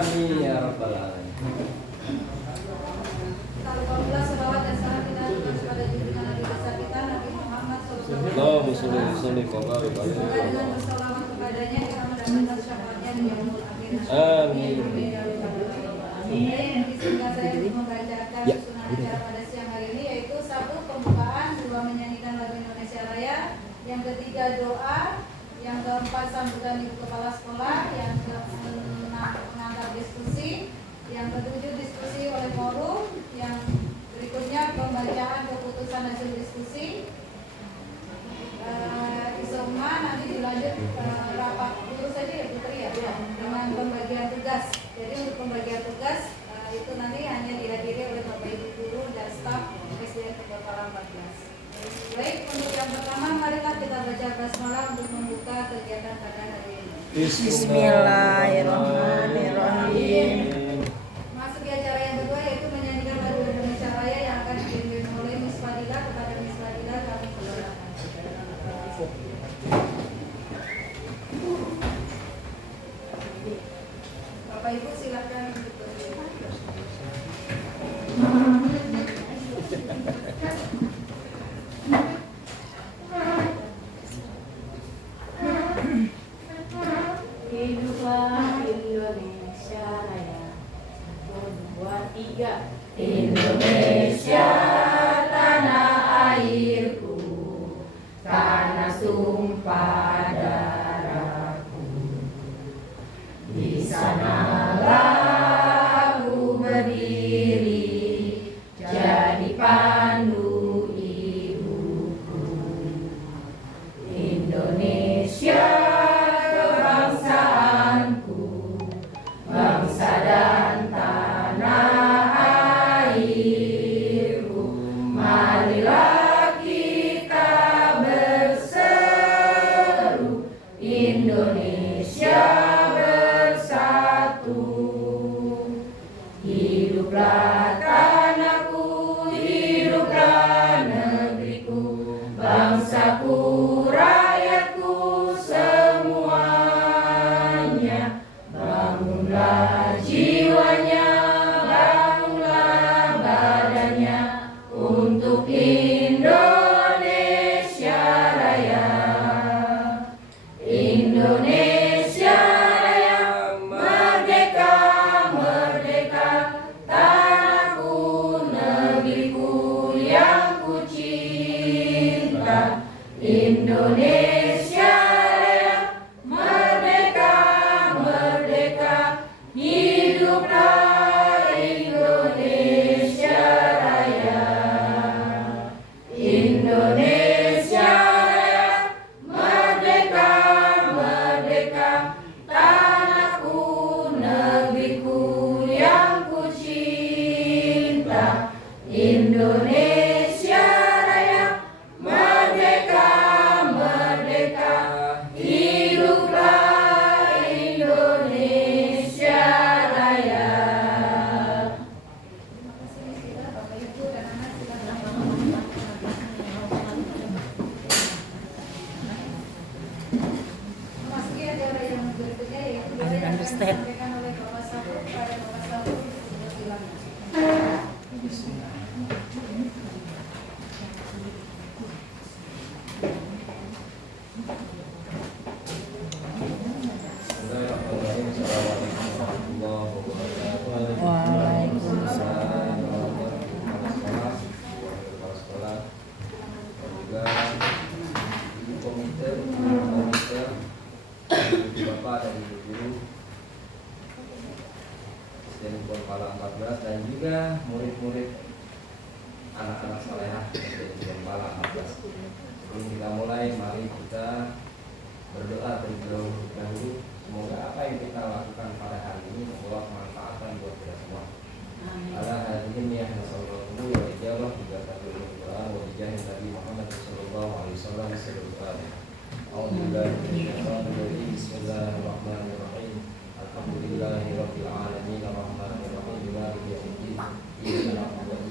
Amin ya rabbal alamin. Alhamdulillah, salawat dan salam kita kepada junjungan Nabi besar kita Nabi Muhammad Allahumma sholli wa sallim wa barik alaihi. Semoga dengan bersalawat kepadanya kita mendapatkan syafaatnya di yaumul akhir. Amin. Sehingga saya membacakan susunan acara pada siang hari ini, yaitu satu pembukaan, dua menyanyikan lagu Indonesia Raya, yang ketiga doa, yang keempat sambutan ibu kepala sekolah, yang keenam pengantar diskusi, yang ketujuh diskusi oleh forum, yang berikutnya pembacaan keputusan hasil diskusi. Isoma nanti dilanjut rapat dulu saja ya Putri ya, dengan pembagian tugas. Jadi untuk pembagian tugas itu nanti hanya dihadiri oleh Bapak Ibu guru dan staf SDN Kepala 14. Baik, untuk yang pertama marilah kita baca basmalah untuk membuka kegiatan pada hari ini. Bismillahirrahmanirrahim. Masuk ke acara yang kedua, yaitu menyanyikan lagu Indonesia Raya yang akan dipimpin oleh Miss Fadila. Kepada Miss Fadila kami persilakan. Bapak Ibu silakan untuk berdiri. Hiduplah Indonesia Raya. 1, 2, 3. Indonesia tanah airku, tanah sumpah darahku. Di sanalah aku berdiri, jadi pandu ibuku. Indonesia kebangsaanku, bangsa dan tanah airku. Marilah kita berseru, Indonesia bersatu. Hiduplah tanahku, hiduplah negeriku, bangsaku, rakyatku semuanya. Bangunlah jiwanya, bangunlah badannya untuk Indonesia Raya. Indonesia Raya, merdeka, merdeka, tanahku, negeriku yang ku cinta. Indonesia Raya, merdeka, merdeka, hiduplah Indonesia Raya. Indonesia Raya, merdeka, merdeka, tanahku, negeriku yang ku cinta. Indonesia Raya, merdeka, merdeka, hiduplah Indonesia Raya. Terima kasih Miss Fadila. Bapak Ibu dan anak silakan. Memasuki acara yang berikutnya, yaitu doa yang akan disampaikan oleh Bapak Sapu kepada Bapak Sapu. Silakan. Bismillahirrahmanirrahim. Assalamualaikum warahmatullahi wabarakatuh. Waalaikumsalam. Kepala sekolah dan juga ibu komite, bapak dan ibu guru SDN Kepala 14 dan juga murid-murid anak-anak salehah SDN Kepala 14. Sebelum kita mulai, mari kita berdoa terlebih dahulu. Semoga apa yang kita lakukan pada hari ini membawa kemanfaatan buat kita semua. Ala hadirin ya Rasulullah wa ijabah juga satu Al-Quran wa ijahid Nabi Muhammad sallallahu alaihi wasallam sallallahu alaihi. Bismillahirrahmanirrahim. Alhamdulillahi rabbil alamin arrahmanir rahim maliki yaumiddin. Iyyaka na'budu wa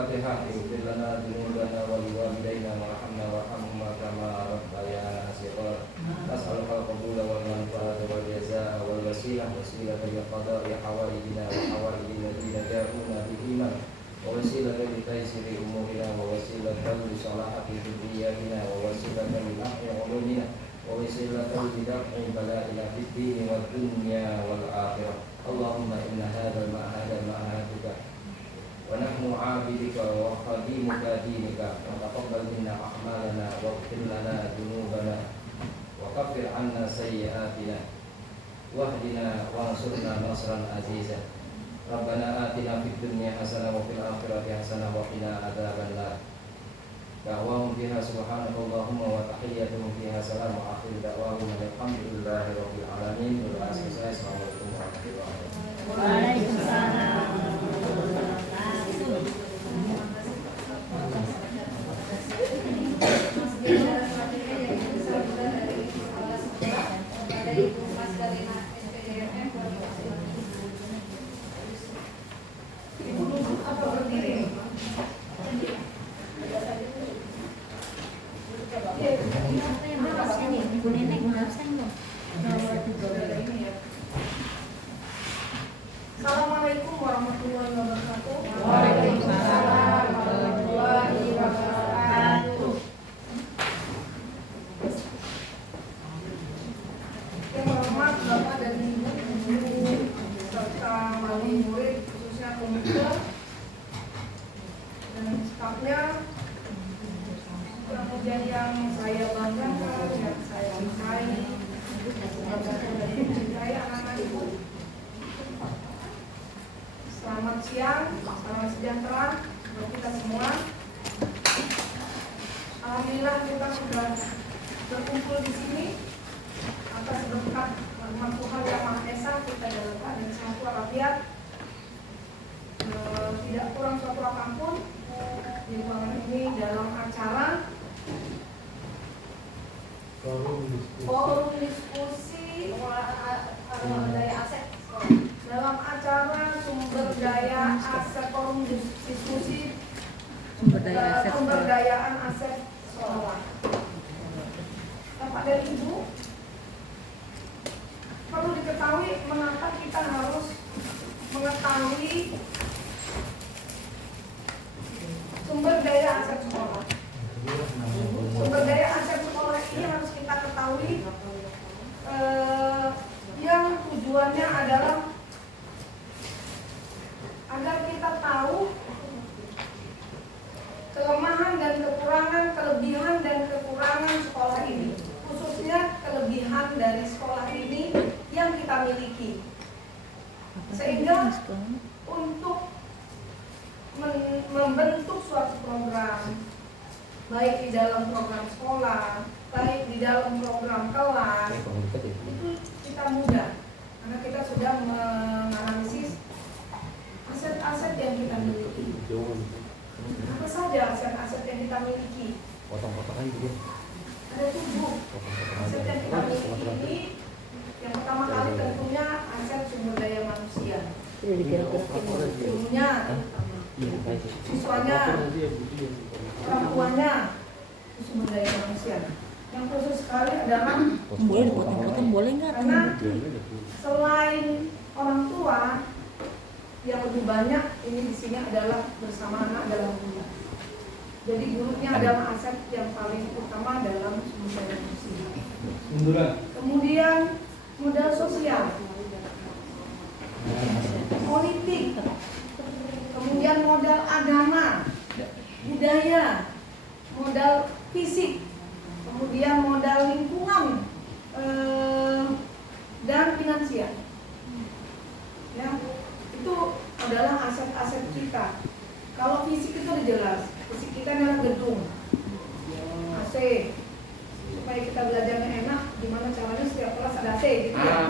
Al-Fatihah. Ighfir lana dzunubana wa liwalidayna warhamna warhamhuma kama rabbayana shighara. Nas'aluka al-qabula wal manfaata wal jazaa'a wal wasilah ila qada'i hawaijina wa hawaijil ladzina ja'una bil iman. ووسيلة لتيسير أمورنا ووسيلة لصلاح ذرياتنا ووسيلة لنفع علومنا ووسيلة لدفع بلائنا في الدين والدنيا والآخرة. اللهم إن هذا المعهد معهدك ونحن عابدك وخديمك دينك فتقبل منا أعمالنا واغفر لنا ذنوبنا وكفر عنا سيئاتنا واهدنا وانصرنا نصرا عزيزا. Rabbana atina fid dunya hasanah wa fil akhirati hasanah wa qina adzabannar. Da'wahum fiha subhanakallahumma wa tahiyyatuhum fiha salam wa akhir da'wahum alhamdulillahi rabbil alamin. Assalamualaikum warahmatullahi wabarakatuh. Waalaikumsalam. Assalamualaikum warahmatullahi wabarakatuh. Waalaikumsalam warahmatullahi wabarakatuh. Yang hormat Bapak dan Ibu guru serta wali murid khususnya komite dan stafnya, kemudian yang saya banggakan, yang saya cintai, dan mencintai anak-anak ibu. Selamat siang, salam sejahtera untuk kita semua. Alhamdulillah kita sudah berkumpul di sini atas berkat rahmat Tuhan Yang Maha Esa, kita dalam keadaan sehat walafiat, tidak kurang suatu apapun di ruangan ini dalam acara forum diskusi daya aset, dalam acara sumber daya aset, forum diskusi pemberdayaan aset sekolah. Bapak dan Ibu, perlu diketahui mengapa kita harus mengetahui sumber daya aset sekolah. Sumber daya aset sekolah ini harus kita ketahui, yang tujuannya adalah agar kita tahu kelemahan dan kekurangan, kelebihan dan kekurangan sekolah ini, khususnya kelebihan dari sekolah ini yang kita miliki, sehingga untuk membentuk suatu program, baik di dalam program sekolah, baik di dalam program kelas, itu kita mudah karena kita sudah menganalisis aset-aset yang kita miliki. Apa saja aset-aset yang kita miliki? Ada 7 aset yang kita miliki ini. Yang pertama kali tentunya aset sumber daya manusia. Gurunya, siswanya, orang tuanya, itu sumber daya manusia. Yang khusus sekali adalah Boleh dipotong-potong, boleh nggak? karena selain orang tua, yang lebih banyak ini di sini adalah bersama anak dalam guru. Jadi gurunya adalah aset yang paling utama dalam sumber daya manusia. Kemudian modal sosial, politik, kemudian modal agama, budaya, modal fisik, kemudian modal lingkungan, dan finansial. Ya, itu adalah aset-aset kita. Kalau fisik itu udah jelas, fisik kita adalah gedung, AC, supaya kita belajarnya enak. Gimana caranya setiap kelas ada AC gitu ya?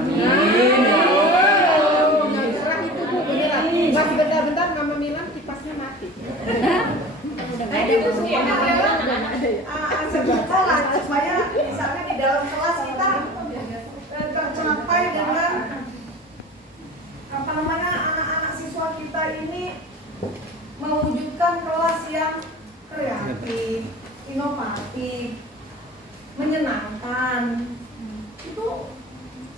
Itu Bu, beneran. Masih bentar-bentar Mama bilang kipasnya mati. Nah itu semuanya adalah aset sekolah, supaya misalnya di dalam kelas kita tercapai dengan anak-anak siswa kita ini mewujudkan kelas yang kreatif, inovatif, menyenangkan. Itu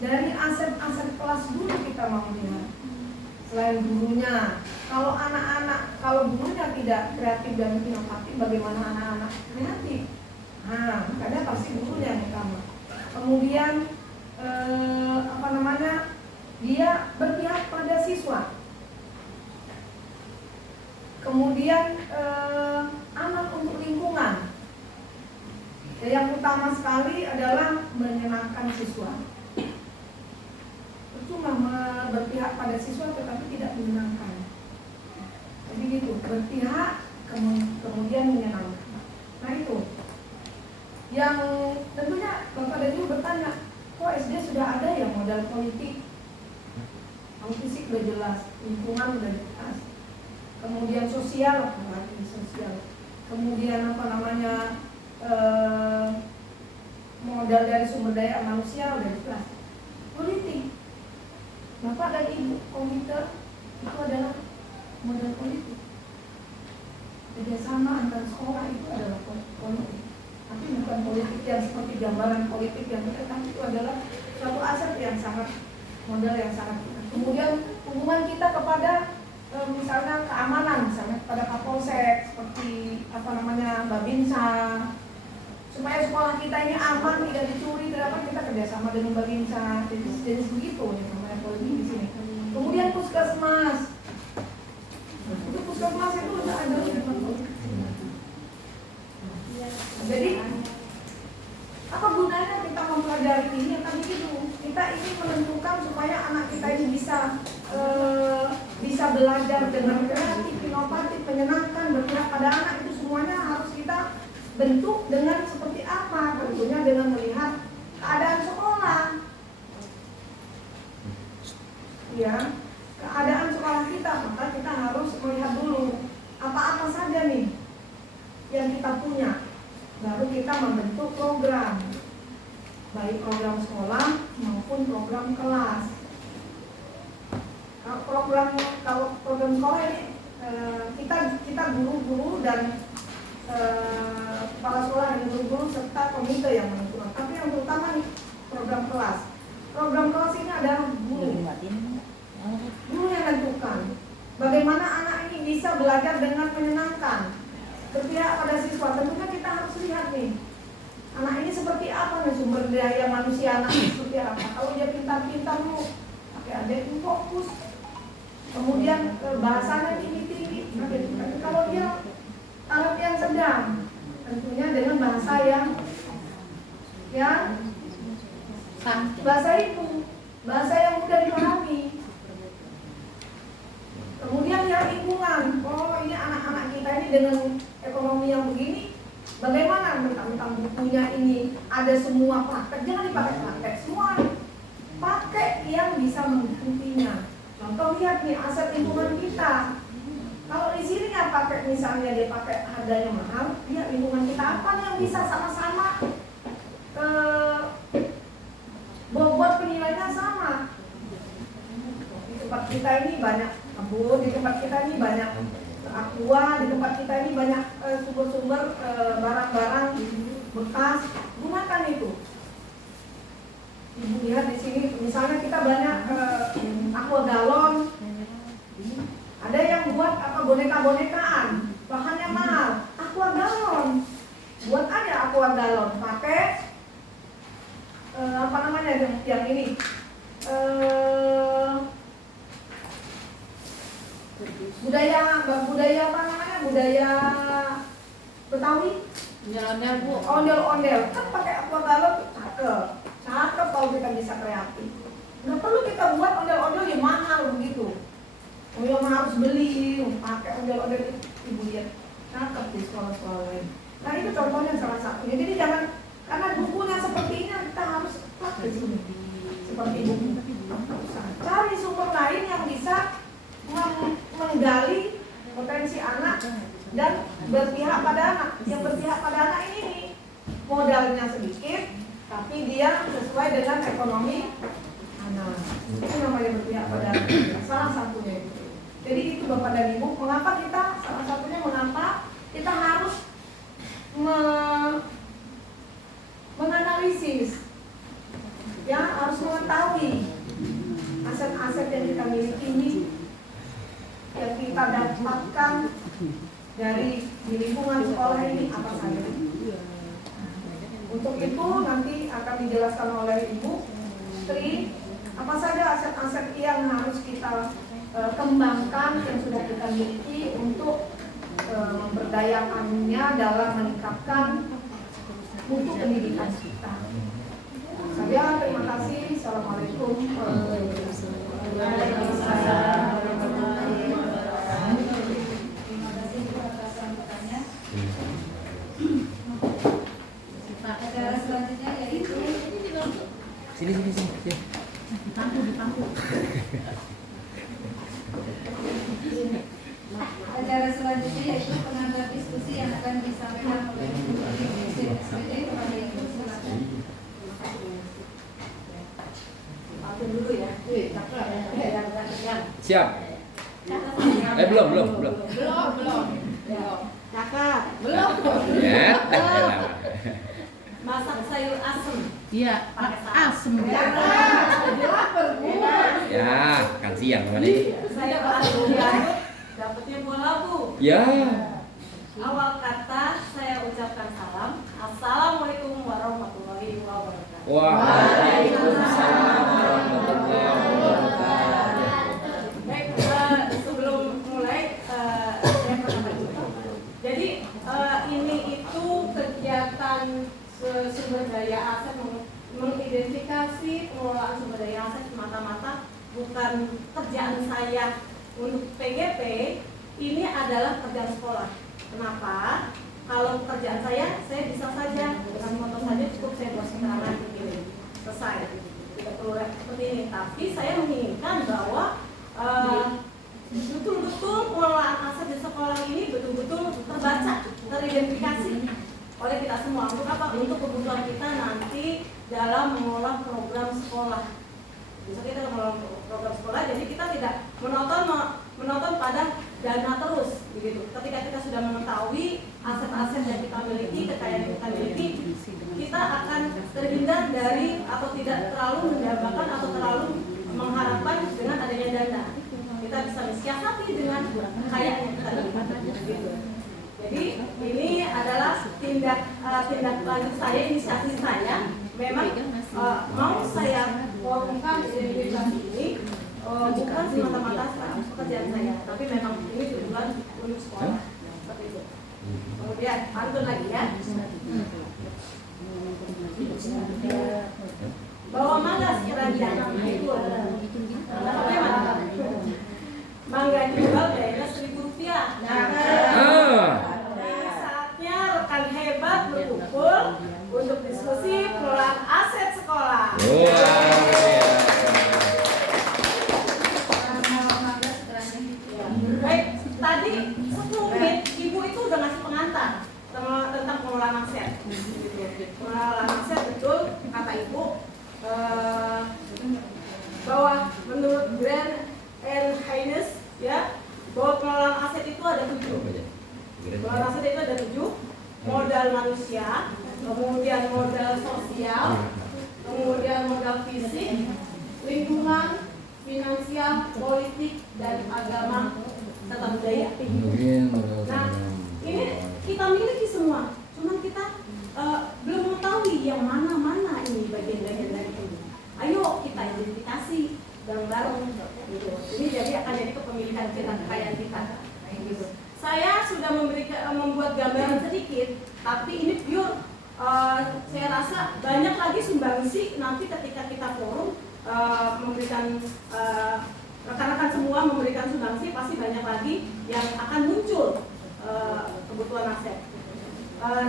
dari aset-aset kelas dulu kita mau lihat. Selain gurunya, kalau gurunya tidak kreatif dan inovatif, bagaimana anak-anak kreatif? Nah, makanya pasti gurunya yang utama. Kemudian dia berpihak pada siswa. Kemudian anak untuk lingkungan. Yang utama sekali adalah menyenangkan siswa. Cuma berpihak pada siswa tetapi tidak menyenangkan. Jadi gitu, berpihak kemudian menyenangkan. Nah itu yang tentunya Bapak dan Ibu bertanya, kok SD sudah ada ya modal politik? Fisik udah jelas, lingkungan udah jelas. Kemudian sosial, kemudian modal dari sumber daya manusia udah jelas. Politik, Bapak dan Ibu komite itu adalah modal politik. Kerjasama antar sekolah itu adalah politik, tapi bukan politik yang seperti gambaran politik yang kita, tapi itu adalah suatu aset yang sangat, modal yang sangat. Kemudian hubungan kita kepada misalnya keamanan, misalnya kepada Kapolsek, seperti Babinsa, supaya sekolah kita ini aman, tidak dicuri, kita kerjasama dengan Babinsa, jenis begitu ya namanya politik di sini. Kemudian puskesmas, itu puskesmas itu udah ada. Jadi apa gunanya kita mempelajari ini? Yang tadi itu kita ingin menentukan supaya anak kita ini bisa belajar dengan kreatif, inovatif, menyenangkan, berpihak pada anak. Itu semuanya harus kita bentuk dengan seperti apa? Tentunya dengan melihat keadaan sekolah, ya, keadaan sekolah kita. Maka kita harus melihat dulu apa-apa saja nih yang kita punya, baru kita membentuk program, baik program sekolah maupun program kelas. Kalau program sekolah ini kita guru-guru dan kepala sekolah dan guru-guru serta komite yang menentukan. Tapi yang terutama nih program kelas. Program kelas ini adalah guru yang menentukan bagaimana anak ini bisa belajar dengan menyenangkan, berpihak pada siswa. Tentunya kita harus lihat nih, anak ini seperti apa nih, sumber daya manusia anak ini seperti apa. Kalau dia pintar-pintar pakai adik fokus, kemudian bahasanya tinggi-tinggi. Kalau dia taraf yang sedang, tentunya dengan bahasa yang bahasa ibu, bahasa yang mudah dipahami. Kemudian yang lingkungan, ini anak-anak kita ini dengan ekonomi yang begini, bagaimana mentang-mentang bukunya ini ada semua praktek, jangan dipakai praktek semua, pakai yang bisa menggantinya. Contoh lihat nih aset lingkungan kita. Kalau di sini ya pakai, misalnya dia pakai harganya mahal, ya lingkungan kita apa nih yang bisa sama-sama buat penilaiannya sama. Di tempat kita ini banyak kebun, di tempat kita ini banyak aqua, di tempat kita ini banyak sumber-sumber barang-barang bekas, gunakan itu. Ibu lihat di sini, misalnya kita banyak aqua galon. Ada yang buat boneka-bonekaan, bahannya mahal, aqua galon. Buat aja aqua galon, pakai yang ini. Budaya Betawi. Ondel-ondel Bu. Ondel-ondel, kan pakai aqua galon, cakep kalau kita bisa kreatif. Nggak perlu kita buat ondel-ondel yang mahal begitu. Yang harus beli, pakai ondel-ondel. Ibu lihat, cakep di sekolah-sekolah lain. Nah itu contohnya salah satunya. Jadi jangan, karena bukunya seperti ini kita harus pakai sini. Seperti buku. Cari sumber lain yang bisa menggali potensi anak dan berpihak pada anak. Yang berpihak pada anak ini modalnya sedikit, tapi dia sesuai dengan ekonomi anak. Itu namanya berpihak pada anak. Salah satunya itu. Jadi itu Bapak dan Ibu, mengapa kita, salah satunya mengapa kita harus menganalisis, ya harus mengetahui aset-aset yang kita miliki ini, yang kita dapatkan dari di lingkungan sekolah ini apa saja. Untuk itu nanti akan dijelaskan oleh Ibu Tri apa saja aset-aset yang harus kita kembangkan yang sudah kita miliki untuk memberdayakannya dalam meningkatkan mutu pendidikan kita. Saya terima kasih. Assalamualaikum warahmatullahi wabarakatuh. Terima kasih atas sambutannya. Acara selanjutnya yaitu Sini. Di pangku. acara selanjutnya yaitu pengantar diskusi yang akan disampaikan oleh Ibu SPD kepada Ibu. Silakan. Maafin dulu ya. Siap. Belum. Kakak, belum. Ya. Masak sayur asem. Iya, asem. Ya, kan siang kali. Saya baru dapatnya bola Bu. Ya. Awal kata saya ucapkan salam. Assalamualaikum warahmatullahi wabarakatuh. Waalaikumsalam warahmatullahi wabarakatuh. Baik, sebelum mulai saya perkenalkan dulu. Jadi ini itu kegiatan sumber daya aset, mengidentifikasi pengelolaan sumber daya aset semata-mata bukan kerjaan saya untuk PGP. Ini adalah kerjaan sekolah. Kenapa? Kalau pekerjaan saya bisa saja dengan foto saja cukup, saya buat keterangan dikirim, selesai. Tidak perlu seperti ini. Tapi saya menginginkan bahwa betul-betul pengelolaan aset di sekolah ini betul-betul terbaca, teridentifikasi oleh kita semua. Untuk apa? Untuk kebutuhan kita nanti dalam mengolah program sekolah. Bisa kita mengolah program sekolah, jadi kita tidak menonton pada dana terus, begitu. Ketika kita sudah mengetahui aset-aset yang kita miliki, kekayaan yang kita miliki, kita akan terhindar dari atau tidak terlalu mendambakan atau terlalu mengharapkan dengan adanya dana. Kita bisa mensiasati dengan kekayaan yang kita miliki, begitu. Jadi ini adalah tindak lanjut saya, inisiatif saya. Memang mau saya forumkan identifikasi ini bukan semata-mata pekerjaan saya, tapi memang ini tujuan untuk sekolah seperti itu. Kemudian pantun lagi ya. Bawa mangga sekiranya itu bagaimana? Mangga jual kayaknya Rp1.000. Saatnya rekan hebat berkumpul untuk diskusi pengelolaan aset sekolah. Baik, tadi 10 menit Ibu itu udah ngasih pengantar tentang pengelolaan aset. Pengelolaan aset betul kata Ibu bahwa menurut Grand and Highness ya, bahwa pengelolaan aset itu ada 7. Pengelolaan aset itu ada 7. Modal manusia, kemudian modal sosial, kemudian modal fisik, lingkungan, finansial, politik, dan agama serta budaya. Nah, ini kita miliki semua, cuman kita belum mengetahui yang mana ini bagian-bagian dari ini. Ayo kita identifikasi bareng-bareng, gitu. Ini jadi akan jadi kepemilikan kita, kekayaan kita, gitu. Saya sudah membuat gambaran sedikit, tapi ini pure. Saya rasa banyak lagi sumbangsi nanti ketika kita forum memberikan rekan-rekan semua memberikan sumbangsi, pasti banyak lagi yang akan muncul kebutuhan aset.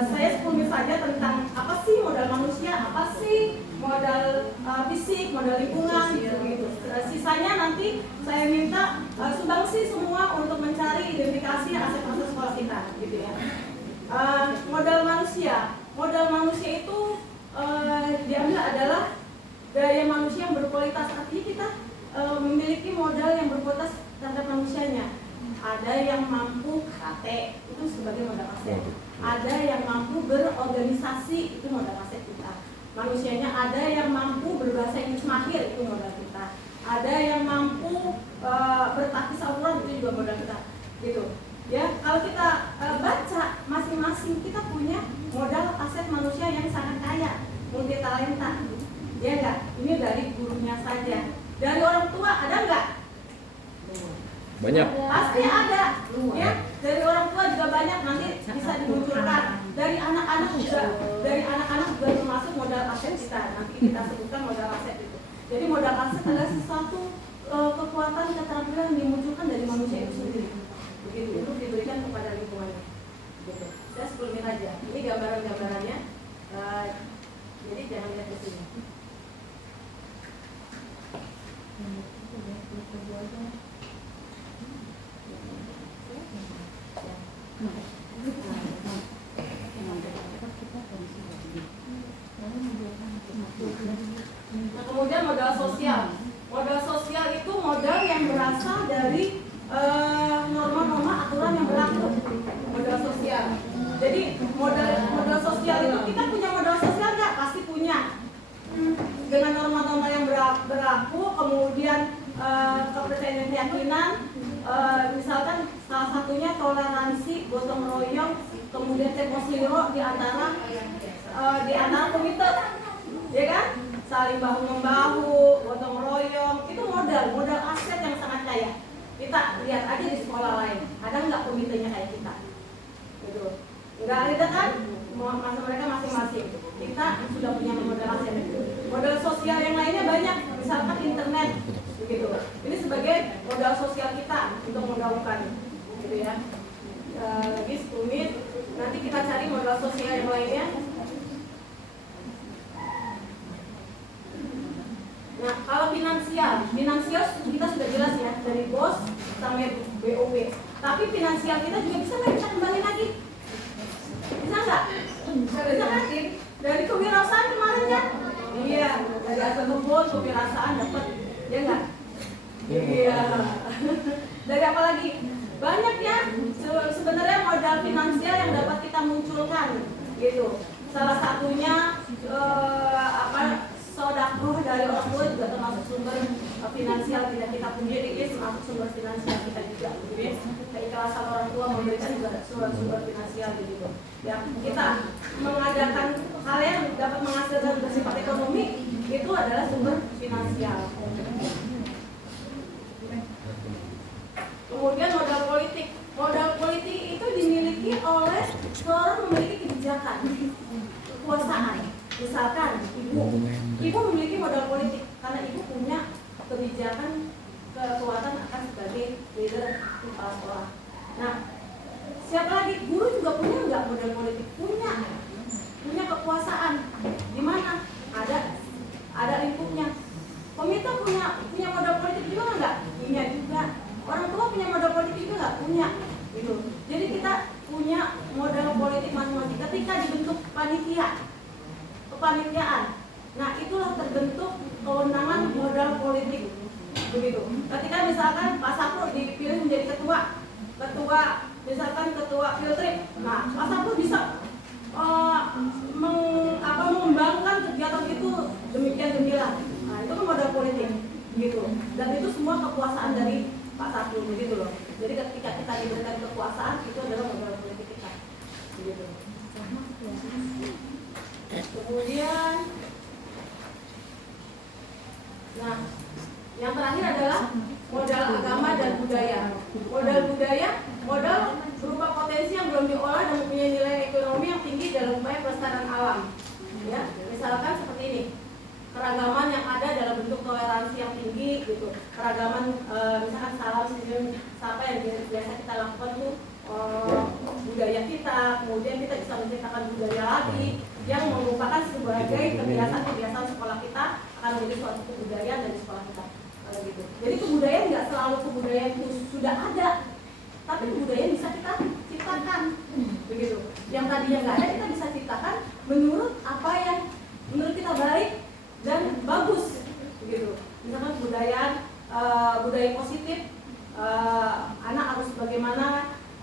Saya 10 menit saja tentang apa sih modal manusia, apa sih modal fisik, modal lingkungan, gitu. Sisanya nanti saya minta sumbangsi semua untuk mencari identifikasi aset-aset sekolah kita, gitu ya. Modal manusia itu diambil adalah daya manusia yang berkualitas. Artinya kita memiliki modal yang berkualitas terhadap manusianya. Ada yang mampu karate, itu sebagai modal aset. Ada yang mampu berorganisasi, itu modal aset kita. Manusianya ada yang mampu berbahasa Inggris mahir, itu modal kita. Ada yang mampu bertahfiz Al-Quran, itu juga modal kita. Gitu. Ya, kalau kita baca masing-masing kita punya modal aset manusia yang sangat kaya, multi talenta. Ya enggak? Ini dari gurunya saja. Dari orang tua ada enggak? Banyak. Pasti ada, ya. Dari orang tua juga banyak, nanti bisa dimunculkan. Dari anak-anak juga termasuk modal aset kita. Nanti kita sebutkan modal aset itu. Jadi modal aset adalah sesuatu kekuatan keterampilan yang dimunculkan dari manusia itu sendiri. Begitu, untuk diberikan kepada lingkungannya. Gitu. Saya 10 menit aja. Ini gambaran-gambarannya. Jadi jangan lihat ke sini. Nah, kemudian modal sosial. Modal sosial itu modal yang berasal dari norma-norma aturan yang berlaku. Modal sosial. Jadi modal sosial itu kita punya modal sosial nggak? Pasti punya. Dengan norma-norma yang berlaku, kemudian kepercayaan keyakinan, misalkan salah satunya toleransi, gotong royong, kemudian tempos liro di antara komite, ya kan? Saling bahu membahu, gotong royong, itu modal aset yang sangat kaya. Kita lihat aja di sekolah lain, ada nggak komitenya kayak kita? Gitu. Nggak ada kan? Masa mereka masing-masing. Kita sudah punya modal aset. Modal sosial yang lainnya banyak, misalkan internet, begitu. Ini sebagai modal sosial kita untuk menggaungkan, gitu ya. Lagi 10 menit, nanti kita cari modal sosial yang lainnya. Nah, kalau finansial kita sudah jelas ya, dari BOS sampai BOP. Tapi finansial kita juga bisa nggak kita kembali lagi? Bisa nggak? Bisa kan? Dari kewirausahaan kemarin kan? Iya, dari asal kebun kewirausahaan dapat, ya nggak? Iya. Dari apa lagi? Banyak ya. Sebenarnya modal finansial yang dapat kita munculkan, gitu. Salah satunya sodakoh dari orang tua juga termasuk sumber finansial tidak kita punya, ini termasuk sumber finansial kita juga, gitu ya. Keikhlasan orang tua memberikan juga sumber finansial, gitu. Ya, kita mengadakan hal yang dapat menghasilkan bersifat ekonomi itu adalah sumber finansial. Kemudian modal politik. Modal politik itu dimiliki oleh seorang memiliki kebijakan, kekuasaan. Misalkan ibu memiliki modal politik karena ibu punya kebijakan, kekuatan akan sebagai leader kepala sekolah. Nah, siapa lagi? Guru juga punya nggak modal politik? Punya kekuasaan. Di mana? Ada lingkupnya. Komite punya modal politik juga nggak? Punya juga. Orang tua punya modal politik juga nggak? Punya. Gitu. Jadi kita punya modal politik masing-masing. Ketika dibentuk kepanitiaan, nah itulah terbentuk kewenangan modal politik. Begitu. Ketika misalkan Pak Sapro dipilih menjadi ketua misalkan ketua field trip, nah Pak Sapro bisa mengembangkan kegiatan itu demikian gemilang. Nah itu kan modal politik, gitu. Dan itu semua kekuasaan dari Pak Sapro, begitu loh. Jadi ketika kita diberikan kekuasaan, itu adalah modal politik kita, begitu. Kemudian, nah yang terakhir adalah modal agama dan budaya. Modal berupa potensi yang belum diolah dan mempunyai nilai ekonomi yang tinggi dalam upaya pelestarian alam. Ya, misalkan seperti ini, keragaman yang ada dalam bentuk toleransi yang tinggi, gitu. Keragaman, misalkan salam, sapa yang biasa kita lakukan tuh budaya kita. Kemudian kita bisa menciptakan budaya lagi yang merupakan sebagai kebiasaan sekolah kita akan menjadi suatu kebudayaan dari sekolah kita. Gitu. Jadi kebudayaan nggak selalu kebudayaan itu sudah ada, tapi kebudayaan bisa kita ciptakan, begitu. Yang tadinya nggak ada kita bisa ciptakan menurut apa yang menurut kita baik dan bagus, begitu. Misalkan budaya positif, anak harus bagaimana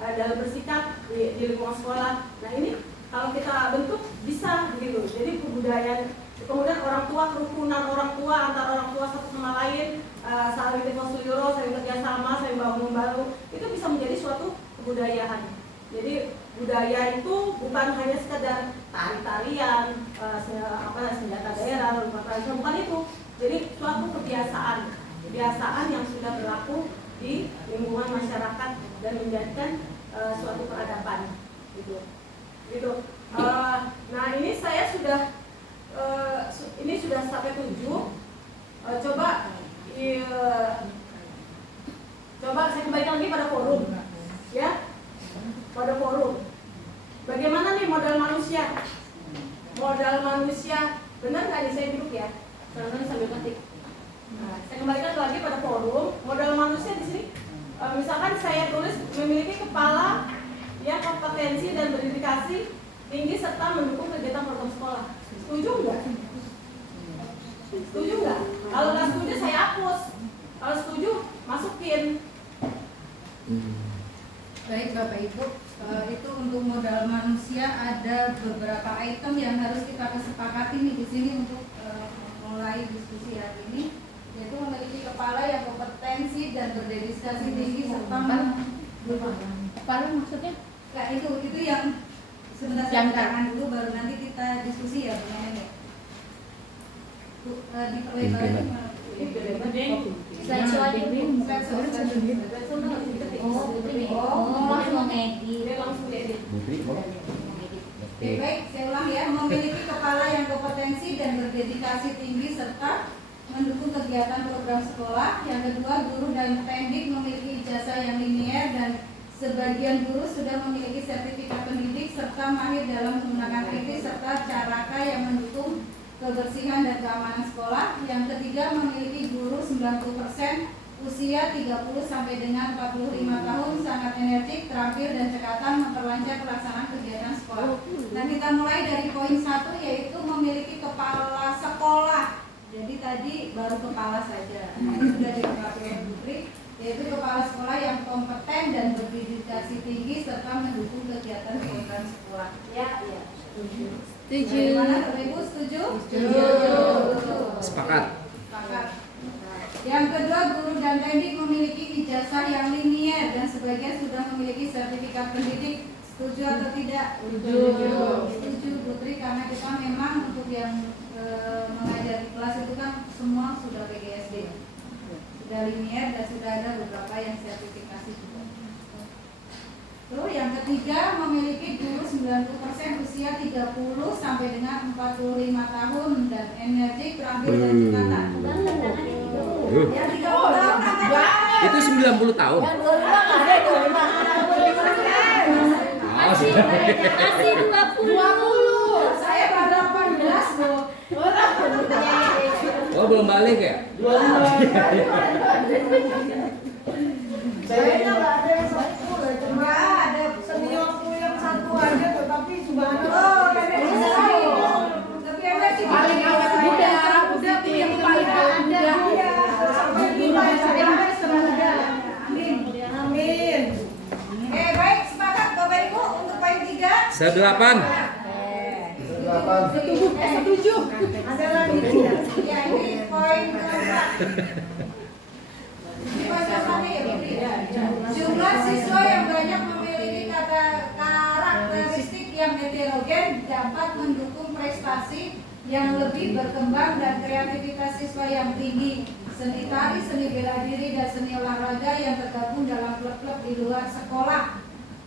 dalam bersikap di lingkungan sekolah. Nah ini kalau kita bentuk bisa begitu. Jadi kebudayaan, kemudian orang tua, kerukunan orang tua antar orang tua satu sama lain, saling dikonsuliro, saling kerjasama, saling bahu membahu, itu bisa menjadi suatu kebudayaan. Jadi budaya itu bukan hanya sekedar tari-tarian, senjata daerah, rumah tradisional, bukan itu. Jadi suatu kebiasaan yang sudah berlaku di lingkungan masyarakat dan menjadikan suatu peradaban, gitu. Nah ini saya sudah sampai 7. Coba saya kembalikan lagi pada forum, ya. Pada forum. Bagaimana nih modal manusia? Modal manusia, benar nggak nih saya duduk ya? Sambil ketik. Nah, saya kembalikan lagi pada forum. Modal manusia di sini, misalkan saya tulis memiliki kepala, ya, kompetensi dan berdedikasi tinggi serta mendukung kegiatan program sekolah. Setuju nggak? Setuju nggak? Kalau nggak setuju saya hapus. Kalau setuju masukin. Baik Bapak Ibu, itu untuk modal manusia ada beberapa item yang harus kita kesepakati nih di sini untuk mulai diskusi hari ini, yaitu memiliki kepala yang kompetensi dan berdedikasi tinggi serta Kepala maksudnya? Nah, itu yang sebentar saya terangkan dulu, baru nanti kita diskusi ya Bu Nenek. Diperlebar. Baik, saya ulang ya. Memiliki kepala yang kompetensi dan berdedikasi tinggi serta mendukung kegiatan program sekolah. Yang kedua, guru dan pendik memiliki ijazah yang linier dan sebagian guru sudah memiliki sertifikat pendidik serta mahir dalam menggunakan IT serta caraka yang mendukung kebersihan dan keamanan sekolah. Yang ketiga, memiliki guru 90%, usia 30 sampai dengan 45 tahun, sangat energik, terampil dan cekatan memperlancar pelaksanaan kegiatan sekolah. Nah, kita mulai dari poin 1, yaitu memiliki kepala sekolah. Jadi tadi baru kepala saja. Ini sudah dilengkapi oleh Putri, yaitu kepala sekolah yang kompeten dan berdedikasi tinggi serta mendukung kegiatan program sekolah. Ya. Setuju. Bagaimana Bapak Ibu, setuju? Setuju. Sepakat. Yang kedua, guru dan pendik memiliki ijazah yang linier dan sebagian sudah memiliki sertifikat pendidik. Setuju atau tidak? Setuju. Setuju Putri, karena kita memang untuk yang mengajar di kelas itu kan semua sudah PGSD, sudah linier dan sudah ada beberapa yang sertifikasi juga. Lalu yang ketiga, memiliki guru 90%, usia 30 sampai dengan 45 tahun dan energik, terampil dan cekatan. Yang 30 tahun Itu 90 tahun. Yang 25 ada, 25. Kasih 20. Saya baru 18 loh. Oh, belum balik ya? Saya nggak ada yang 10, cuma ada seniorku yang satu aja, tetapi Oh, tapi ada sih Paling awet muda yang paling muda. sampai 5 ya. semoga. Amin. Amin. Baik, sepakat Bapak Ibu untuk poin 3. Saya 8. Setuju. Ada lagi tidak? Ya, ini poin keempat. Ini poin keempat ya, Putri. Jumlah siswa yang banyak memiliki karakteristik yang heterogen dapat mendukung prestasi yang lebih berkembang dan kreativitas siswa yang tinggi. Seni tari, seni bela diri, dan seni olahraga yang tergabung dalam klub-klub di luar sekolah.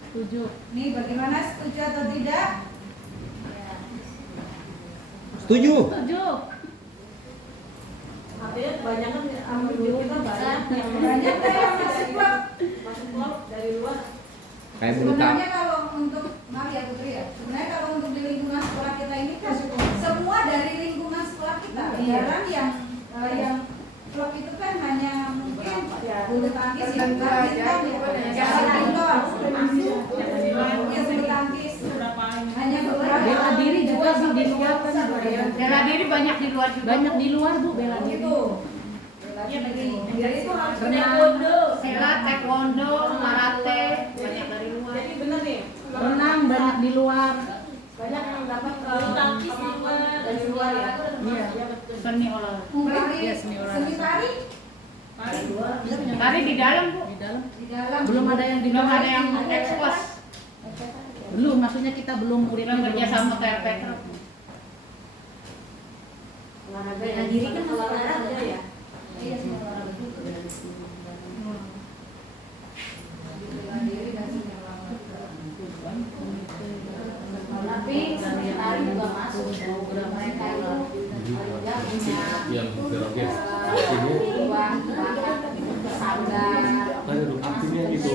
Setuju. Ini bagaimana, setuju atau tidak? Setuju. Setuju. Artinya kebanyakan menurut kita banyak yang Banyak yang masuk klub. masuk klub dari luar. Kayak bulu Sebenarnya kalau untuk, maaf ya Putri ya, sebenarnya kalau untuk di lingkungan sekolah kita ini kan semua dari lingkungan sekolah kita. Jarang yang klub itu kan hanya mungkin bulu tangkis, yang badminton, yang bulu tangkis, hanya beberapa. Bela diri juga sih di luar kan. Bela diri banyak di luar juga. Banyak di luar Bu bela diri. Gitu. Bela Jadi itu harus taekwondo, silat, taekwondo, karate, banyak dari luar. Jadi bener nih. Renang banyak di luar. Banyak yang dapat tangkis di luar. dari luar ya. Iya, seni olahraga. Iya, seni seni tari Tari di dalam, Bu. di dalam. Belum ada yang ekspos. Belum, maksudnya kita belum kerja sama TRP. Olahraga yang diri kan olahraga ya. Iya, seni olahraga juga. Bela diri dan seni olahraga. Tapi seni tari juga masuk program mereka itu juga punya yang geroges sanggar aktifnya itu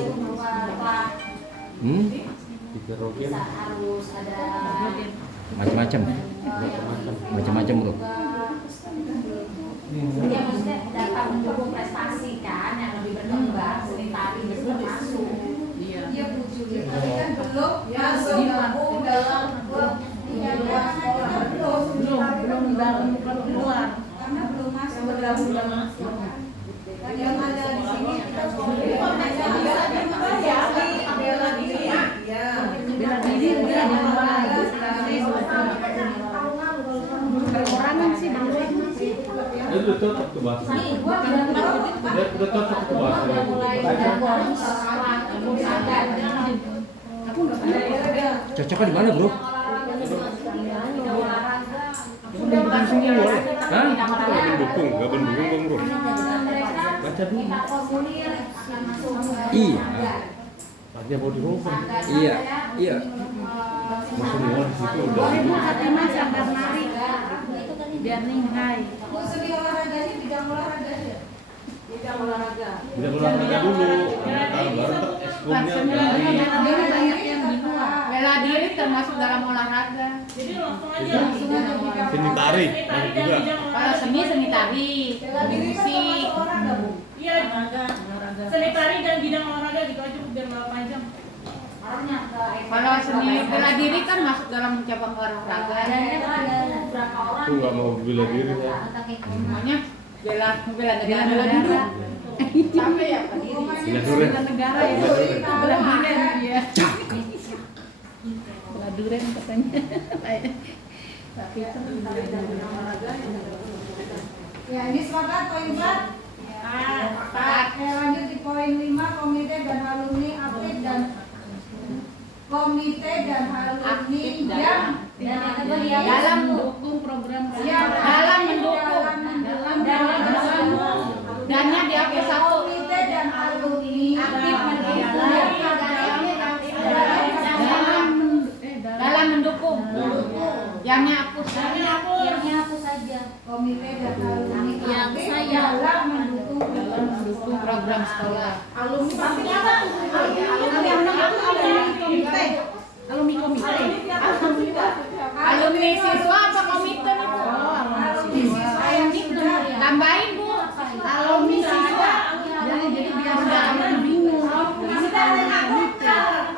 geroges bisa harus ada Macam-macam. Macam-macam bro. ya maksudnya dapat mendukung prestasi kan yang lebih berkembang seni tari itu masuk. Iya Bu Juli, tapi kan belum masuk gabung dalam klub belum dalam keluar. karena belum masuk bergabung dalam klub. Dan yang ada di sini kita Bela diri. Iya. Bela diri udah di luar. Perorangan sih belum. itu udah cocok tuh bahasa udah cocok tuh bahasa Cocoknya di mana bro? bukan semua boleh Hah? nggak mendukung bang bro baca dulu Iya. artinya mau dirubah Iya. Iya. mau semua di situ udah Fatimah sanggar nari. Biar ninghai. Bu, seni olahraganya bidang olahraga aja. Bidang olahraga. udah olahraga dulu baru eskulnya dari Banyak yang di luar. Bela diri termasuk dalam olahraga. Jadi langsung aja Langsung aja bidang seni tari masuk juga Kalau seni tari, bela diri kan musik. termasuk olahraga Bu. Iya, seni tari dan bidang olahraga gitu aja biar nggak panjang. Arahnya ke Kalau seni bela diri kan masuk dalam cabang olahraga. ada berapa orang? aku nggak mau bela diri ya Namanya bela negara dulu. Capek ya Pak diri. bela duren Bela negara ya. Bela duren dia. Bela duren katanya. Tapi Ya, ini sepakat poin 4. Lanjut di poin 5, komite dan alumni aktif dan alumni yang dalam mendukung program yang dalam mendukung dannya diakui satu komite dan alumni aktif dalam mendukung yangnya hapus saja komite dan alumni aktif dalam mendukung program sekolah Alumni pasti apa? Komite. Alumni komite. alumni siswa apa komite nih Bu? alumni siswa yang sudah Tambahin Bu alumni siswa jadi biar nggak bingung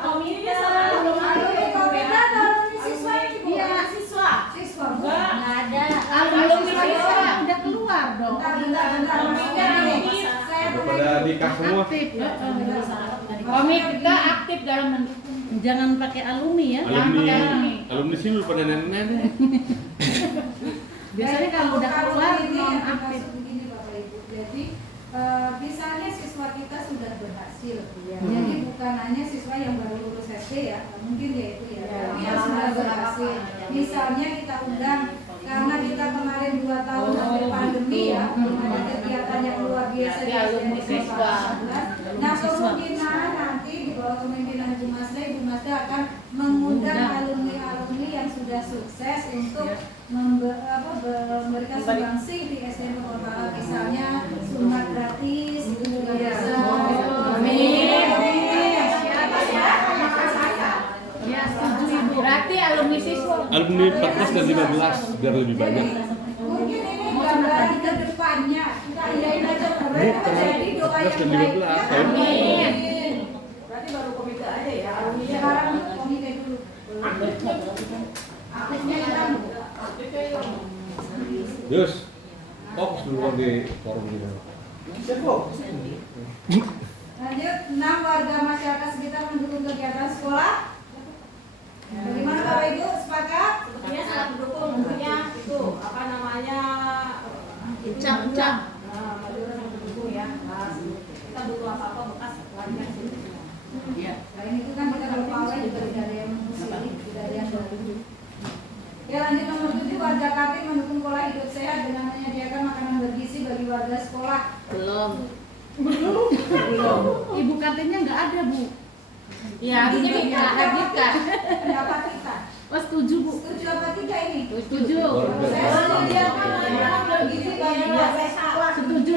Komite sama alumni komite atau alumni siswa ini Bu? Siswa Bu. alumni siswa udah keluar dong Bentar. Saya udah pada nikah semua aktif komite aktif dalam mendukung jangan pakai alumni ya alumni sih udah pada nenek biasanya kalau udah keluar ini non yang aktif dimaksud begini Bapak Ibu. Jadi misalnya siswa kita sudah berhasil, jadi bukan hanya siswa yang baru lulus SD ya, mungkin ya itu ya, tapi yang sudah berhasil. Misalnya kita undang karena kita kemarin 2 tahun hampir pandemi ya, belum ada kegiatan yang luar biasa di alumni SD siswa. Nah kemungkinan nanti di bawah kepemimpinan Bu Masda akan mengundang alumni yang sudah sukses untuk memberikan sumbangsi di SD Purwakarta, misalnya sunat gratis itu juga bisa. ya setuju Ibu berarti alumni siswa alumni 14 dan 15 biar lebih banyak Mungkin ini gambaran ke depannya kita iyain aja jadi doa yang 14 dan baik. 15 Amin. berarti baru komite aja ya. Alumni Sekarang komite dulu. Aktifnya kita Yus fokus dulu di forum ini Lanjut, 6 warga masyarakat sekitar mendukung kegiatan sekolah. Bagaimana Bapak Ibu, sepakat? Sepertinya sangat mendukung, tentunya itu apa namanya Ucap. Madura sangat mendukung ya. Kita butuh apa-apa bekas warga sini. Iya. Selain itu kan kita kalau pawai juga tidak ada yang mengusir, tidak ada yang baru. Ya lanjut nomor 7, warga Katin mendukung pola hidup sehat dengan menyediakan makanan bergizi bagi warga sekolah. Belum. Ibu katanya nggak ada, Bu. Ya, artinya kita hadirkan. Pendapat kita. Oh, setuju, Bu. Setuju apa tidak ini? Setuju. Saya menyediakan makanan bergizi bagi warga sekolah. Setuju.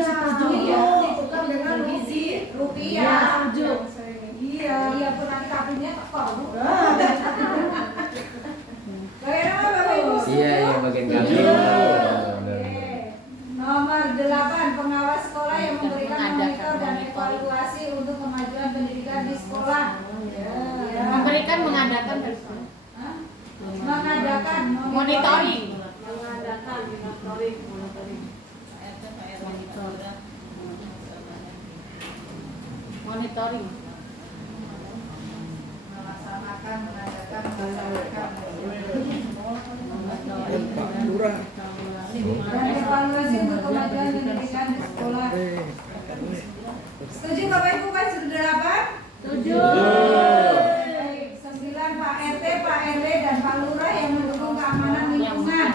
Iya. Bukan dengan Bergizi rupiah. Iya, setuju. Iya. Iya pernah kabinet kok. Bagaimana Bapak Ibu? Iya, yang bagian kami. Oke. Nomor 8, pengawas sekolah yang memberikan monitor dan evaluasi untuk kemajuan pendidikan di sekolah. Ya. Mengadakan Hah? Mengadakan monitoring. Mengadakan monitoring. Monitoring. Melaksanakan, mengadakan. Pak Lurah. Dan evaluasi untuk kemajuan pendidikan di sekolah. Setuju Bapak Ibu kan sudah dapat? Setuju. 9 Pak RT, Pak RW dan Pak Lurah yang mendukung keamanan lingkungan.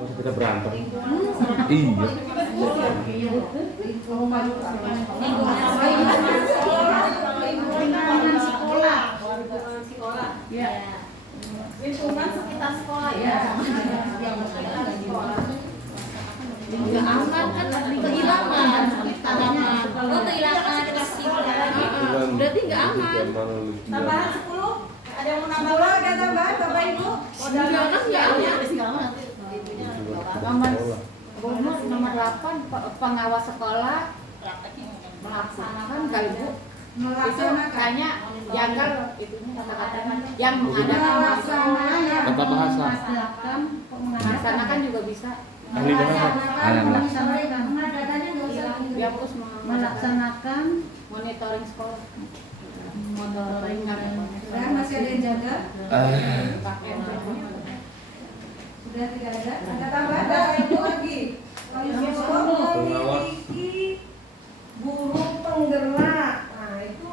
Masa kita berantem? Iya. Lingkungan sekolah. Lingkungan sekolah. Ya. Lingkungan sekitar sekolah ya. Nggak aman kan, kehilangan. Oh, kehilangan berarti nggak aman. Tambahan 10. Ada yang mau nambah? Kalau ada tambahan Bapak Ibu? Nggak aman. Nomor 8 pengawas sekolah melaksanakan kali Bu. Itu Melaksanakan. kayaknya janggal itunya kata-katanya yang mengadakan Kata bahasa. melaksanakan juga bisa. Ahli bahasa. Mengadakannya nggak usah. Ya terus melaksanakan monitoring sekolah. Monitoring Dan masih ada yang jaga? pakai Sudah tidak ada. Ada tambahan Bapak Ibu lagi. Komisi 10 memiliki Guru penggerak. Nah, itu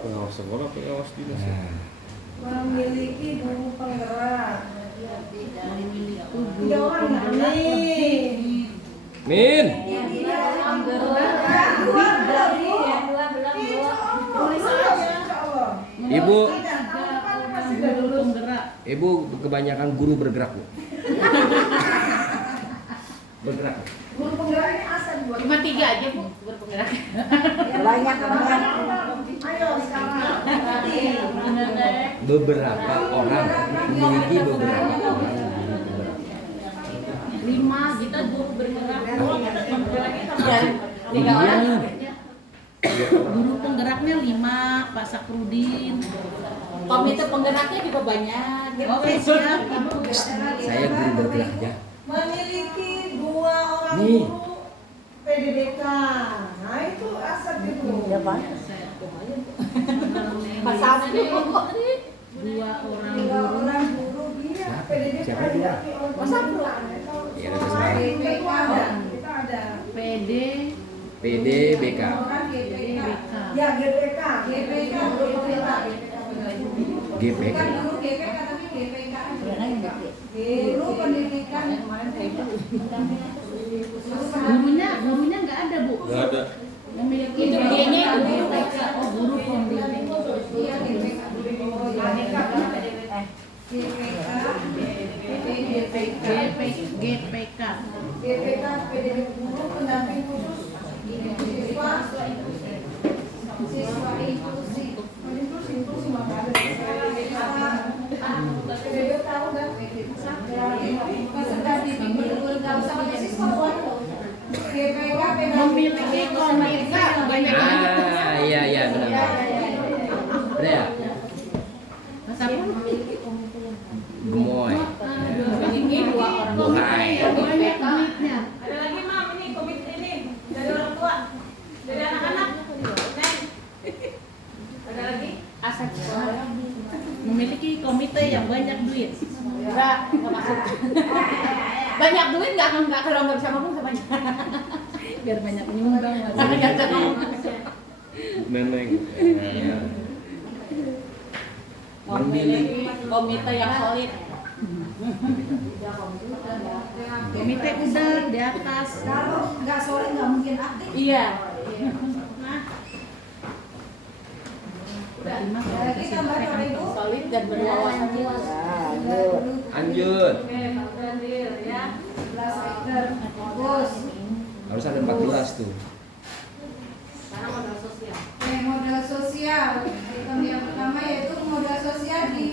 Pengawas sekolah, pengawas dinas. memiliki guru penggerak. tiga orang nggak nih? Min. Ibu, Ibu kebanyakan guru bergerak, Bu. Bergerak. Guru penggerak ini asal buat. cuma 3 aja Bu berpenggerak. Banyak banget. Ayo sekarang. Beberapa orang memiliki beberapa orang. 5 gitu guru bergerak. Iya. guru penggeraknya 5 Pak Sakrudin. Komite penggeraknya juga banyak. Oke siap. Saya guru bergerak aja. Memiliki 2 orang Nih. guru PDBK. Nah itu asal itu. Ya Pak. Pas Sabtu 2 orang 2 guru. orang guru dia PDBK. Siapa dia? Masa Ya, ada terserah. Itu ada. Kita ada. PD PDBK. BK. Ya GPK. GPK guru penggerak. GPK. Bukan guru GPK tapi GPK. Guru pendidikan. Gurunya nggak ada Bu. Nggak ada. Memiliki Itu dia-nya itu BK. Oh guru pembimbing. Iya GPK. GPK. GPK PDBK guru pendamping khusus Siswa inklusi. inklusi maka ada PDBK tahu nggak? Peserta didik betul-betul nggak usah pakai siswa. GPK Memiliki komite banyak banget. Iya benar. Ada ya? Mas apa? Gemoy. memiliki 2 orang Bohai. Banyak komitnya. Ada lagi Mam? memiliki komite yang banyak duit. Enggak masuk. Banyak duit enggak kalau enggak bisa ngomong sama biar banyak nyumbang. Neneng. Memiliki komite yang solid. Komite udah di atas. Kalau nggak solid nggak mungkin aktif. Iya. Kita Bapak Ibu. Solid dan berwawasan luas. Lanjut. Oke, Pak Brandir ya. 11 hektar. Bagus. Harus ada 14 tuh. Karena modal sosial. Oke, modal sosial. Item yang pertama yaitu modal sosial di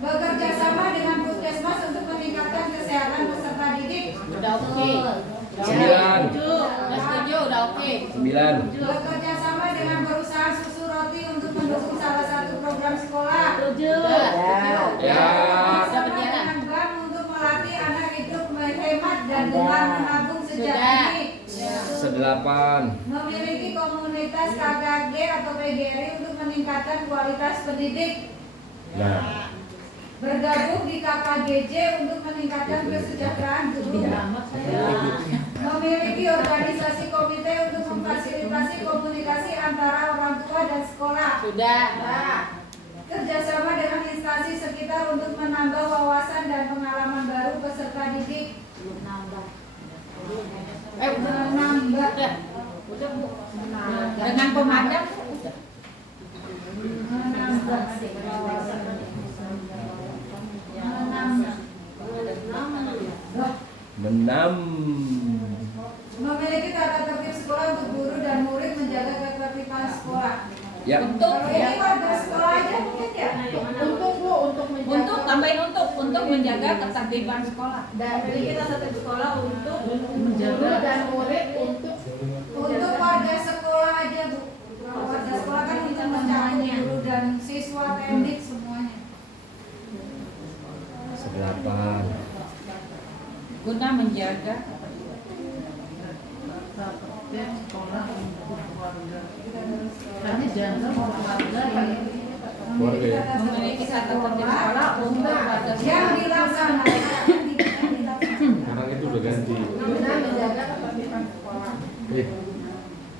bekerja sama dengan Puskesmas untuk meningkatkan kesehatan peserta didik. Udah oke. 9. Udah setuju, udah oke. 9. Bekerja sama dengan perusahaan susu roti untuk mendukung salah satu program sekolah. Setuju. Ya. Bekerja sama dengan bank untuk melatih anak hidup menghemat dan gemar menabung sejak Sudah. dini. 8. Memiliki komunitas KKG atau PGRI untuk meningkatkan kualitas pendidik. Nah. Bergabung di KKGJ untuk meningkatkan kesejahteraan guru. Memiliki organisasi komite untuk memfasilitasi komunikasi antara orang tua dan sekolah. Sudah. Kerjasama dengan instansi sekitar untuk menambah wawasan dan pengalaman baru peserta didik. Menambah. Udah Bu. Dengan pemadam udah. Menam. Memiliki tata tertib sekolah untuk guru dan murid menjaga ketertiban sekolah. Ya. Kalau ini warga sekolah aja mungkin ya. Untuk tambahin untuk menjaga ketertiban sekolah. Dan jadi kita satu sekolah untuk Menjaga dan murid untuk warga sekolah aja Bu. Kalau warga sekolah kan untuk mencakup guru dan siswa teknik semuanya. 8. Guna menjaga sekolah untuk keluarga. Hanya jangan keluarga Keluarga ya. memiliki tata tertib sekolah untuk warga Yang dilaksanakan Sekarang itu udah ganti. menjaga ketertiban sekolah.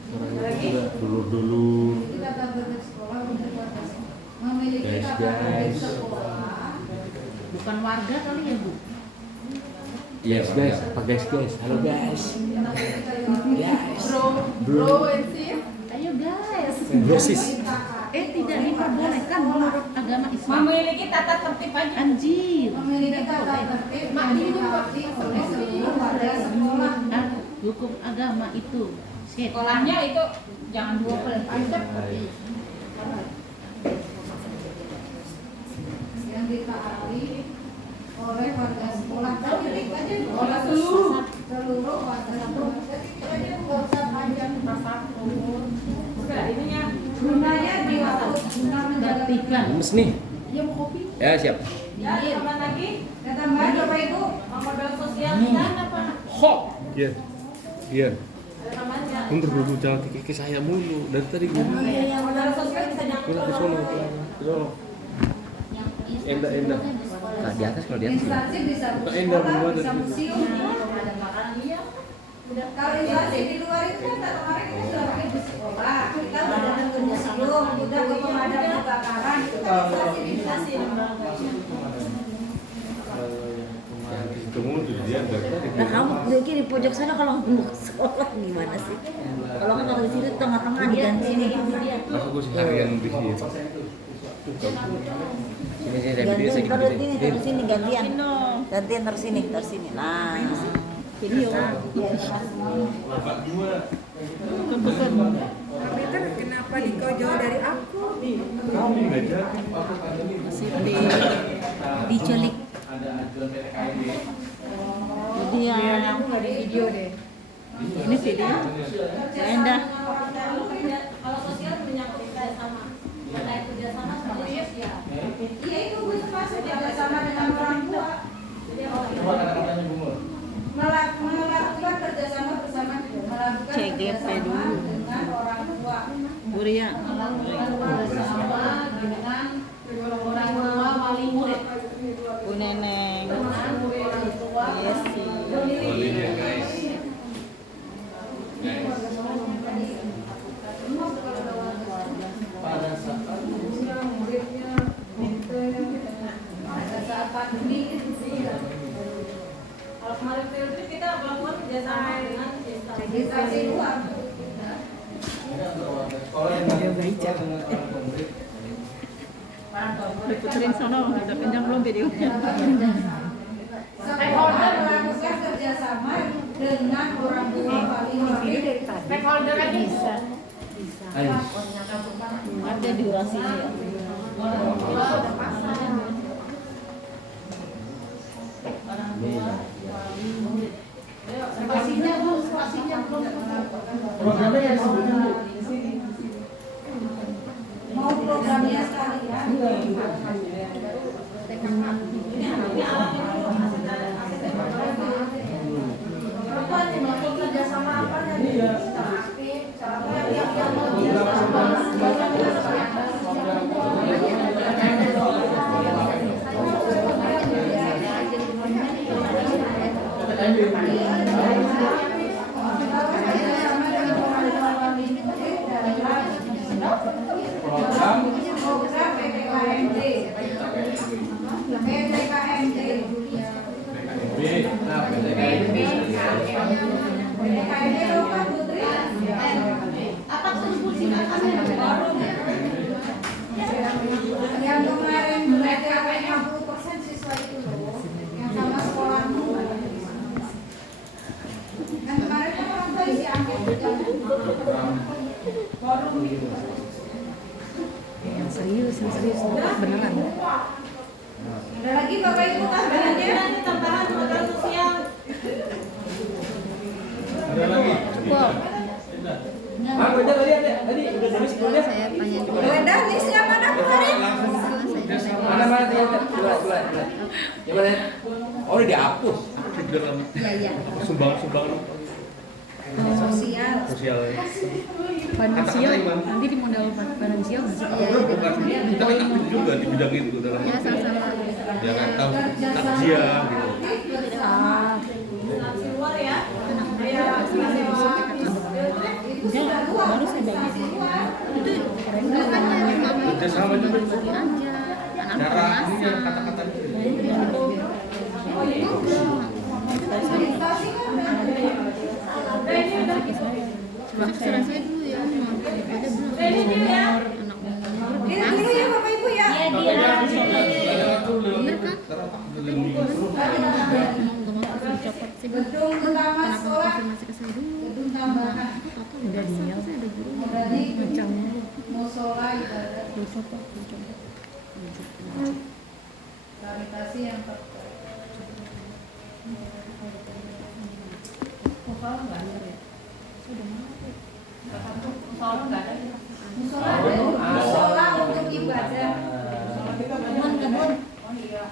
Sekarang itu udah dulur-dulur. Kita tertib sekolah untuk warga sekolah. Memiliki tata tertib sekolah. bukan warga kali ya Bu. Yes, Guys, apa guys? Halo guys. bro and sis. Ayo guys. Brosis. Tidak diperbolehkan menurut agama Islam. Memiliki tata tertib aja. Anjir. Memiliki tata tertib yang ditaati oleh seluruh warga sekolah. Hukum agama itu. Sekolahnya itu jangan double. Yang ditaati oleh warga sekolah. Tapi itu aja Oleh seluruh. warga sekolah. Jadi itu aja nggak usah panjang. Udah ininya. Gunanya diatur guna menjaga Tertibkan. Lemes nih. Ya mau kopi. Ya, siap. Ya tambah lagi. Ya tambahan Bapak Ibu. Modal sosial kita apa? Hok. Iya. Iya. Ada tambahannya. Mundur dulu jangan ke saya mulu. Dari tadi gue. Modal sosial bisa nyangkut. Pulang ke sono. Ke sono. Endah. Nah, di atas kalau di atas. Instansi bisa Bukan indah, sekolah, bukan bisa tadi. museum. Kalau instansi di luar itu kan kemarin kita sudah pakai di sekolah, kita udah datang ke museum, udah ke pemadam kebakaran, itu kan instansi di instansi. Ketemu tuh dia dari tadi. Nah kamu duduknya di pojok sana kalau mau ke sekolah gimana sih? Kalau kan kalau di situ tengah-tengah di dan sini. Masa gue sih harian di sini. Sini saya video Gantian saya taruh gitu. sini, taruh sini gantian. Gantian taruh sini, taruh sini. Nah, video. Peter kenapa dikau jauh dari aku? Diculik. Dia Aku nggak di video deh. ini video. Endah. Kalau sosial menyangkut kerjasama. Terkait kerjasama sama sosial. Iya itu bisa masuk kerjasama dengan orang tua. Melakukan kerjasama bersama, melakukan CGP kerjasama dulu. dengan orang tua. Buria. melakukan bersama dengan orang tua wali murid. Bu Neneng. Dengan orang tua Yesi. Pada saat muridnya, pada saat pandemi Kalau kemarin field trip kita melakukan kerjasama dengan registrasi luar. sekolah yang dengan orang murid. Diputerin sana, udah kenyang belum videonya? Stakeholder melakukan kerjasama dengan orang tua wali murid. Stakeholder aja bisa. Ayo. Ada durasinya ya. Spasinya belum, spasinya belum. Programnya yang disebutin Bu. Mau programnya sekalian. apa nih mau kerjasama apa nih? Secara aktif, secara apa yang mau kerjasama? Program PPKMD. PPKMD. Nah, PPKMD. PPKMD dong Pak Putri. apa tuh singkatannya? Yang kemarin belajar 50% siswa itu loh, yang sama sekolahmu. Yang kemarin kan orang tua isi angket juga. Forum gitu. Yang serius beneran. Ada lagi Bapak Ibu tambahannya? Ini tambahan modal sosial. Ada lagi? Cukup. Ah, baca tadi udah tulis sebelumnya. Saya tanya dulu. Udah, listnya mana kemarin? Mana coba. Coba lihat. Oh, udah dihapus. Dalam Iya. sumbangan Sosial. sosial. Finansial. Nanti di modal finansial nggak sih? Bukan, kita kan aktif juga di bidang itu dalam Ya sama-sama. ya kan tahu takjiah gitu. Instansi luar ya. Enggak, baru saya bagi. Itu keren banget. Kerja sama juga. Aja. Cara ini yang kata-kata itu. Saya dulu ya, ada belum? Ini dulu ya Bapak Ibu ya. Bener kan? Gedung utama sekolah. Konfirmasi ke saya dulu. Gedung tambahan. Udah dia, saya ada guru. Dari Macam musola ibadat. coba. Sanitasi yang terbaik. Musola nggak ada ya? Sudah mau. Musola nggak ada. Musola ada. Musola untuk ibadah. Kebun. Oh iya.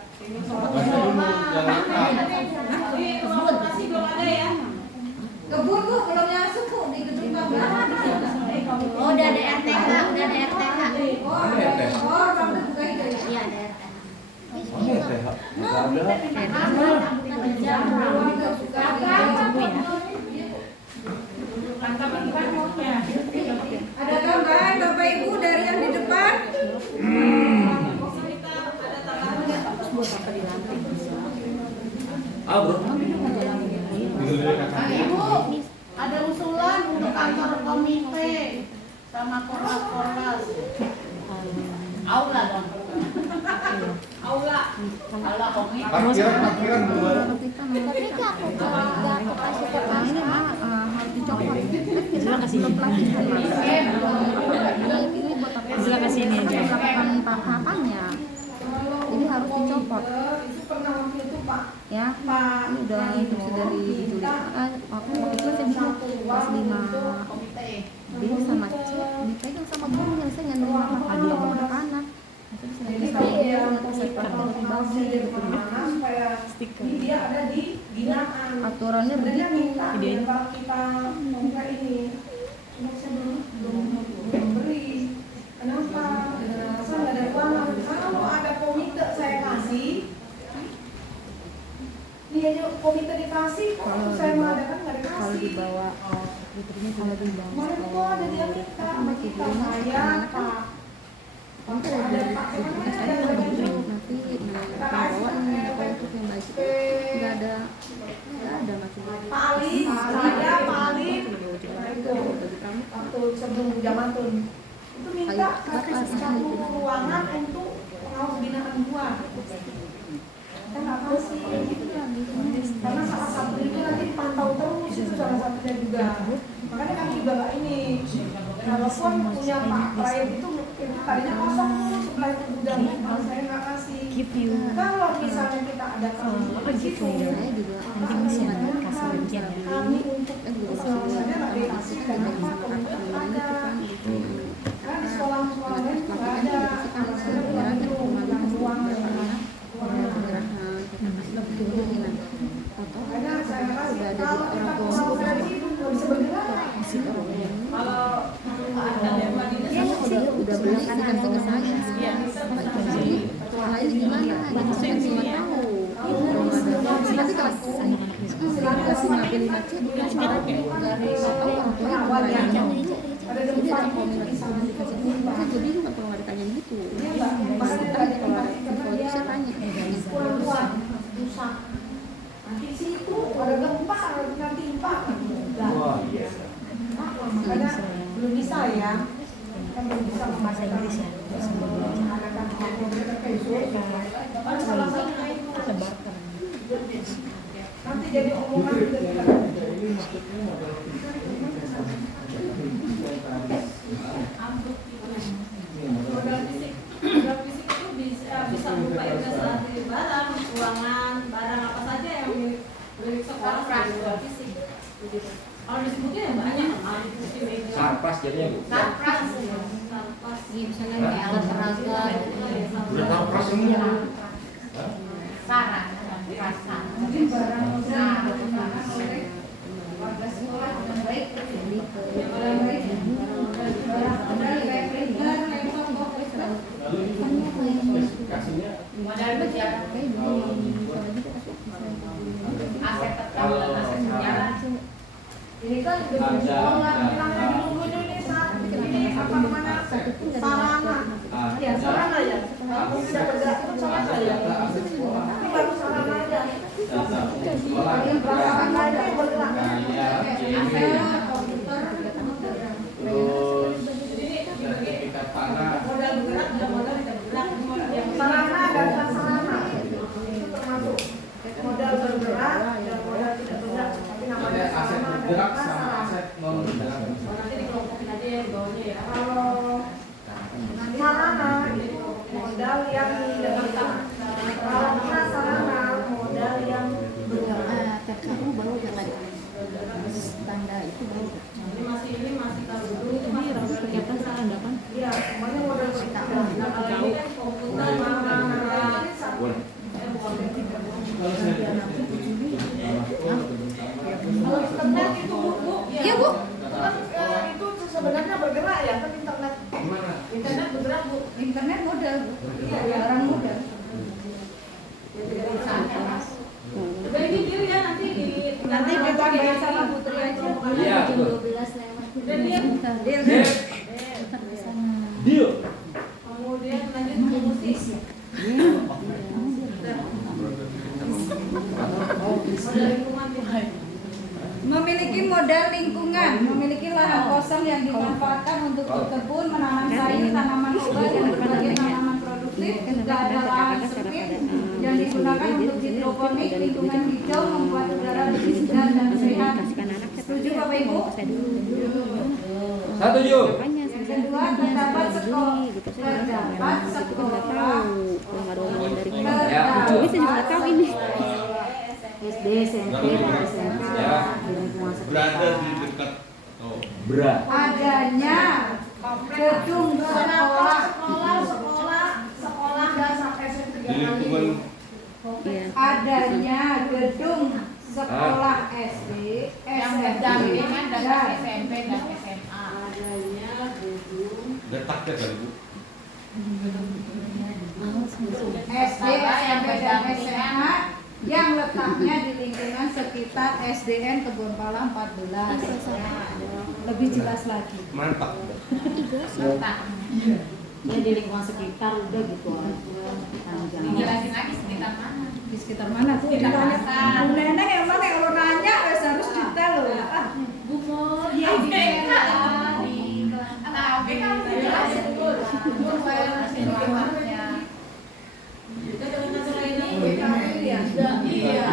Di ruang lokasi belum ada ya. Kebun Bu belum masuk Bu di gedung tambahan. Oh, udah ada RTK, udah ada RTK. Oh, ada. Oh, Bang buka itu ya. Iya, ada RTK. Ada tambahan Bapak Ibu dari yang di depan? Kita ada tambahan. Ah, bro. Ibu, ada usulan untuk kantor komite sama korlas-korlas. Aula dong. Aula. Aula komite. Parkiran buat. Tapi aku kasih ke ini mah harus dicopot. Silakan kasih ini. Ini buat apa? Silakan kasih ini aja. Melakukan tahapannya. Jadi harus dicopot. Itu pernah waktu itu Pak. Ya, ini udah instruksi dari ditulis. Waktu itu saya bilang kelas 5 B sama C dipegang sama gurunya, saya nggak nerima aduh sama anak-anak. Iya, supaya dia ada di binaan. Aturannya Sebenarnya begitu. minta kalau kita buka ini, cuma saya belum beri. dikasih, kalau saya mengadakan nggak kalau dikasih. dibawa putrinya kalau dibawa Kemarin itu ada di Amerika sama kita, saya, Pak. nanti ada di saya kan nanti bawa kalau untuk yang baik itu nggak ada macam Pak Ali, saya, Pak Ali, itu waktu sebelum zaman tuh itu minta kasih 10 ruangan untuk pengawas binaan buah. Kita nggak kasih, karena salah satu itu nanti dipantau terus itu salah satunya juga. Makanya kami juga nggak ini. Walaupun punya Pak Ryan itu tadinya kosong sebelah itu gudang, kalau saya nggak kasih. Kalau misalnya kita ada di situ, saya juga anjing sih kasih bagian ya kami untuk semuanya nggak dikasih kenapa ada. Kan di sekolah-sekolah lain juga ada. Kalau saya punya itu ruang ada saya kasih kalau kita mau dari situ nggak bisa bergerak. Kalau ada demo di saya udah bilang kan ke saya soalnya gimana gitu saya nggak tahu nanti kalau saya kasih ngambil 5C itu syarat dari orang tua jadi ada komen jadi juga kalau nggak ditanya gitu tanya kalau ada info itu saya tanya Nanti situ ada gempa, nanti gempa. Makanya belum bisa ya. Kan belum bisa membaca Inggris ya. Nanti jadi omongan juga kita. modal fisik itu bisa berupa investasi barang, keuangan, barang apa saja yang milik sekolah modal fisik. Kalau disebutnya ya banyak, di media. Sarpas jadinya Bu. Sarpas. Misalnya kayak alat peraga. Udah tahu pas ini. Sarang, rasa. Mungkin barang warga sekolah dengan baik barang baik Modal belajar. Aset tetap dan aset berjalan. ini kan udah di sekolah, bilangnya menunggu ini saat ini apa namanya sarana. Ya sarana ya. Kalau tidak bergerak itu sarana ya. Ini baru sarana aja. Yang perasaan aja yang bergerak. Terus sertifikat tanah. Modal bergerak dan modal tidak bergerak. Sarana dan prasarana itu termasuk modal bergerak dan modal tidak bergerak. Tapi namanya Ada aset sarana dan bergerak sama prasarana. aset non bergerak. Nanti dikelompokin aja ya di bawahnya ya. Kalau sarana itu modal yang tidak bergerak. Kalau prasarana modal yang bergerak. PKU baru jangan tanda itu baru Ini masih tahu dulu itu ini masih rambut kegiatan saya ada kan Iya, semuanya modal bergerak. Nah kalau ini kan komputer, Boleh. Kalau internet itu Bu, iya Bu itu sebenarnya bergerak ya kan internet. Gimana? Internet bergerak Bu. internet modal Iya ya. barang modal udah ini dia ya nanti di nanti kita bayar sama Putri aja Iya, betul. 12 lewat udah dia Deal. kemudian lanjut ke musik. Modal lingkungan memiliki modal lingkungan, memiliki lahan kosong yang dimanfaatkan untuk berkebun, menanam sayur, tanaman obat, dan berbagai tanaman produktif. Juga ada lahan sempit yang digunakan untuk hidroponik, lingkungan hijau, membuat udara lebih segar dan sehat. Setuju Bapak Ibu? Setuju. Yang kedua, terdapat sekolah. Terdapat sekolah. Ya. Jadi saya juga tahu ini SD, SMP, dan SMP. Ya. Berada di dekat Berat. Adanya gedung sekolah. Sekolah dan sampai SMP di lingkungan Adanya gedung sekolah SD, Yang SMP, berdampingan dengan dan SMP dan SMA. adanya gedung letaknya kali Bu. SD, SMP, dan SMA yang letaknya di lingkungan sekitar SDN Kebonpala 14. Lebih jelas lagi. Mantap. Ya di lingkungan sekitar udah gitu aja. Dijelasin lagi sekitar mana? Di sekitar mana tuh? Sekitar Ditanya. pasar. Bu Neneng emang kalau nanya harus detail loh. Gumur, ya di atau BK udah jelasin dulu. Kita dengan masalah ini Iya.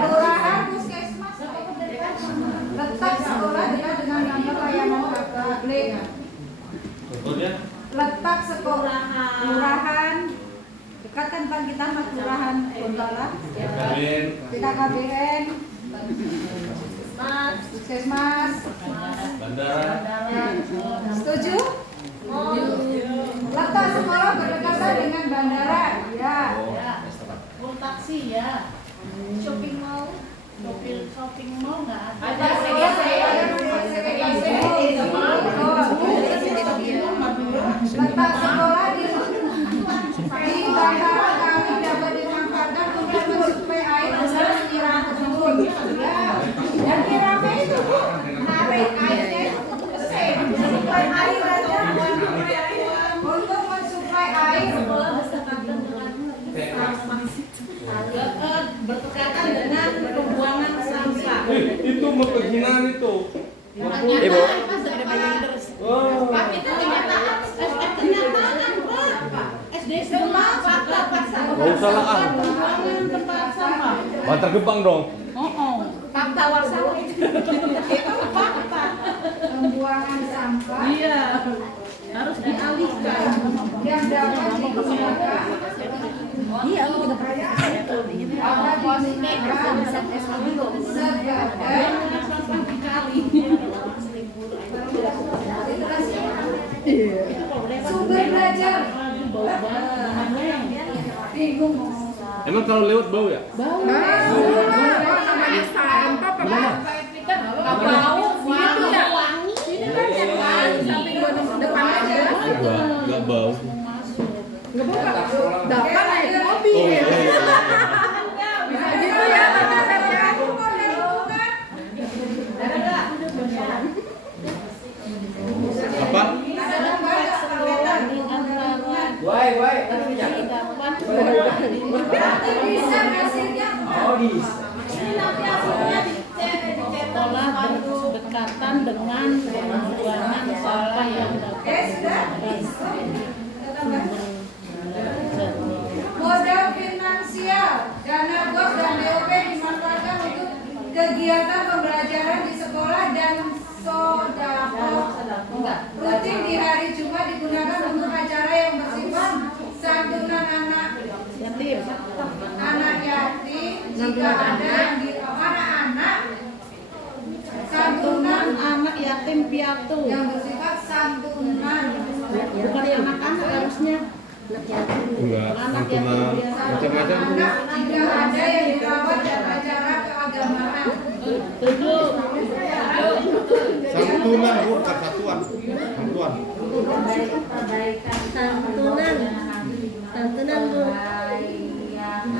Kelurahan puskesmas. Letak sekolah dekat dengan kantor layanan publik. Contohnya Letak sekolah kelurahan dekat kan Pak kita sama kelurahan Bonpala. BKBN, BKKBN, puskesmas. bandara. Setuju? Letak sekolah berdekatan dengan bandara. Ya. Full taksi ya. Shopping mall. Shopping mall nggak ada. Ada letak sekolah di bandara kami dapat dimanfaatkan untuk mensuplai air dengan menyiram kebun. Ya, yang nyiramnya itu Bu, narik airnya itu untuk mesin, mensuplai air aja, untuk mensuplai air. berkaitan dengan pembuangan sampah. Itu mau penghinaan itu. Ibu. Oh. Tapi itu kenyataan, Pak. SD semua fakta Nggak usah lah, ah. pembuangan tempat sampah. Bantar Gebang dong. Fakta warsawa itu fakta. Pembuangan sampah Iya, harus dialihkan. yang dapat digunakan Iya, aku juga pernah pada digunakan sebagai Sampah dikali. sumber belajar. Bingung. Emang kalau lewat bau ya? namanya sampah apa? Nggak bau, gitu ya. Ini kan yang lain samping depan aja. Enggak bau. Nggak buka. Dapat naik mobil. Oh, iya. Bisa gitu ya, maksudnya. Apa? Woi, tadi Bisa hasilnya. Oh, bisa. Sekolah berdekatan dengan pembuangan sampah yang dapat Sudah. Modal finansial, dana BOS dan DOP dimanfaatkan untuk kegiatan pembelajaran di sekolah dan sodako rutin di hari Jumat digunakan untuk acara yang bersifat santunan anak yatim jika ada yang di anak-anak santunan anak yatim piatu. yang bersifat santunan Bukan anak-anak harusnya. Enggak, santunan macam-macam. anak jika ada yang dirawat dan acara keagamaan. Tujuh. Santunan bukan satuan. Santuan. Santunan Bu.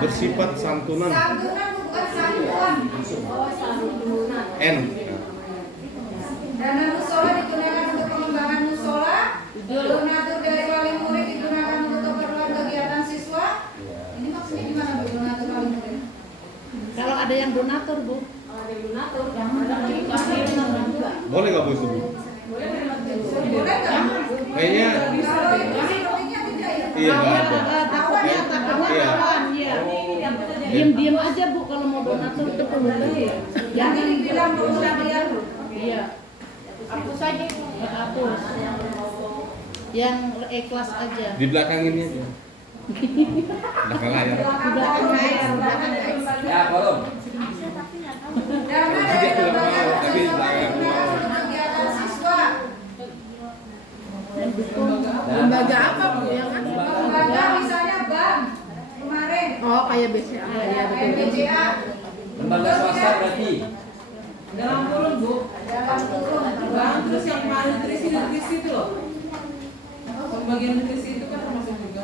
Bersifat santunan. Santunan bukan santuan. N. Dana musola digunakan untuk pengembangan musola. Donatur dari wali murid digunakan untuk keperluan kegiatan siswa. Ini maksudnya gimana Bu donatur wali murid? Kalau ada yang donatur, Bu. Boleh nggak Bu itu Bu? Boleh nggak? Kayaknya Kalau itu sepertinya tidak ya. iya nggak ada. Takutnya Iya. kawan, iya. Diam-diam aja Bu kalau mau donatur itu boleh. Yang ini bilang pengusahaan. Iya. Hapus aja, hapus. Yang ikhlas aja. Di belakang ini aja. Belakang layar. Di belakang layar, belakang layar. Ya, belum. Dana dari lembaga Tapi belakang untuk kegiatan siswa. Lembaga apa Bu yang kan? Lembaga misalnya bank kemarin. Oh, kayak BCA. Iya betul. BCA. Lembaga swasta berarti. Dalam kurun Bu, Dalam kurung. Bang, terus yang malnutrisi itu loh. Pembagian nutrisi itu kan termasuk juga.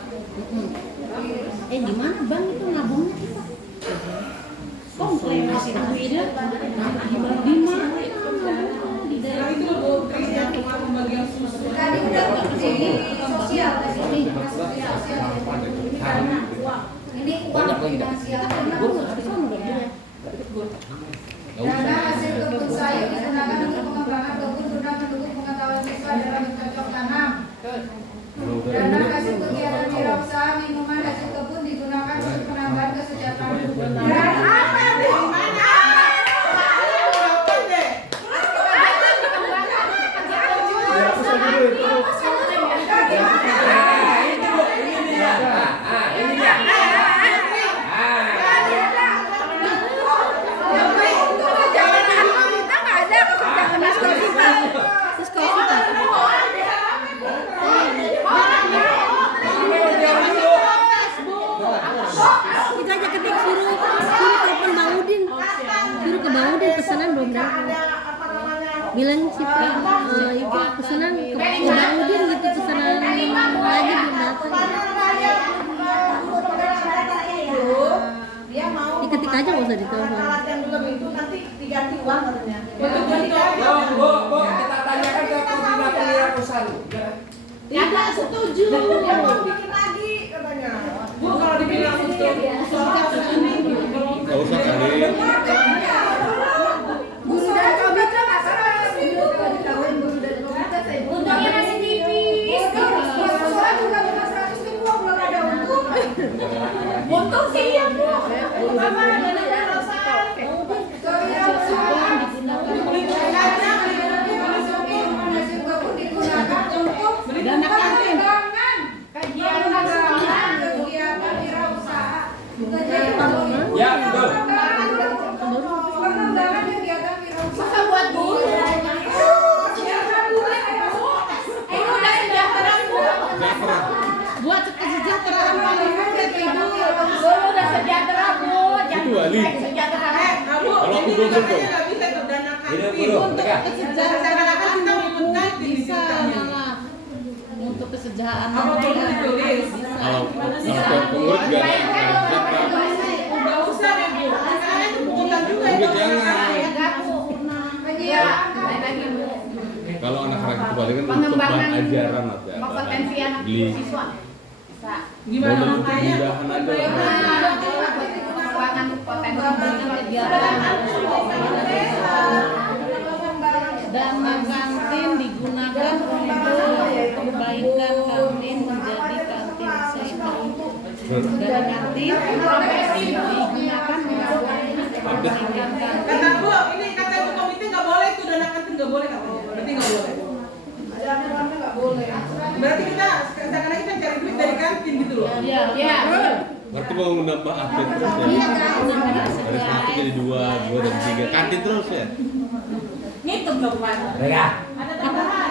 Di mana bang itu nabungnya kita? Komplain masih duitnya di mana? Di daerah itu Bu Tri yang cuma pembagian susu. Tadi udah di sosial tadi. Ini karena uang. Ini uang finansial. Dana hasil kebun sayur digunakan untuk pengembangan kebun guna mendukung pengetahuan siswa dalam bercocok tanam. Dana hasil kegiatan wirausaha minuman hasil kebun digunakan untuk penambahan kesejahteraan kebun. Dan apa nih? Kita aja ketik suruh telepon Bang Udin. Suruh ke Bang Udin pesanan belum datang. Bilang sih Pak, itu pesanan ke Bang Udin gitu pesanan lagi belum datang. Dia mau Diketik aja nggak usah ditelepon. alat yang belum itu nanti diganti uang katanya. Bu, kita tanyakan ke koordinator wirausaha. Tidak setuju. Dia mau bikin lagi katanya. Bu kalau dibilang untuk Gak usah kali. Guru dan komite kalau ditawarin guru dan komite saya untungnya masih tipis. Soalnya juga cuma 100.000 belum ada untung. Untung sih ya Bu. Apa ada wirausaha? Digunakan untuk Dana kantin. pengembangan kegiatan wirausaha. Bukan jadi Ya, betul. pengembangan kegiatan wirausaha. Masa buat guru? Ini udah sejahtera Bu. Buat kesejahteraan paling penting Ibu. Guru udah sejahtera Bu. Itu wali. Sejahtera. Bu, Kalau aku ini double katanya dong. nggak bisa tuh dana Ini kantin. belum, Untuk Tega. kesejahteraan Kita mau kantin bisa ceritanya. malah untuk kesejahteraan Apa perlu ditulis? Kalau pengurus gak Nggak usah deh Bu. Karena itu pungutan juga Udah itu. jangan. Kalau anak-anak itu paling kan untuk bahan ajaran atau apa. Kompetensian Beli siswa. Bisa. Gimana modal makanya? pemindahan aja. Pengembangan potensi Dana kantin digunakan untuk perbaikan kantin menjadi kantin sehat. Dana kantin digunakan untuk perbaikan Kata kantin. Bu, ini kata Ibu komite nggak boleh tuh dana kantin nggak boleh katanya. Berarti nggak boleh. Ada aturannya nggak boleh. Berarti kita sekarang kita cari duit dari kantin gitu loh. Iya, Ya. Berarti mau menambah update terus ya. Dari 1 jadi 2 dan 3. Kantin terus ya. Ngitung dong Pak. Tega. Ada tambahan.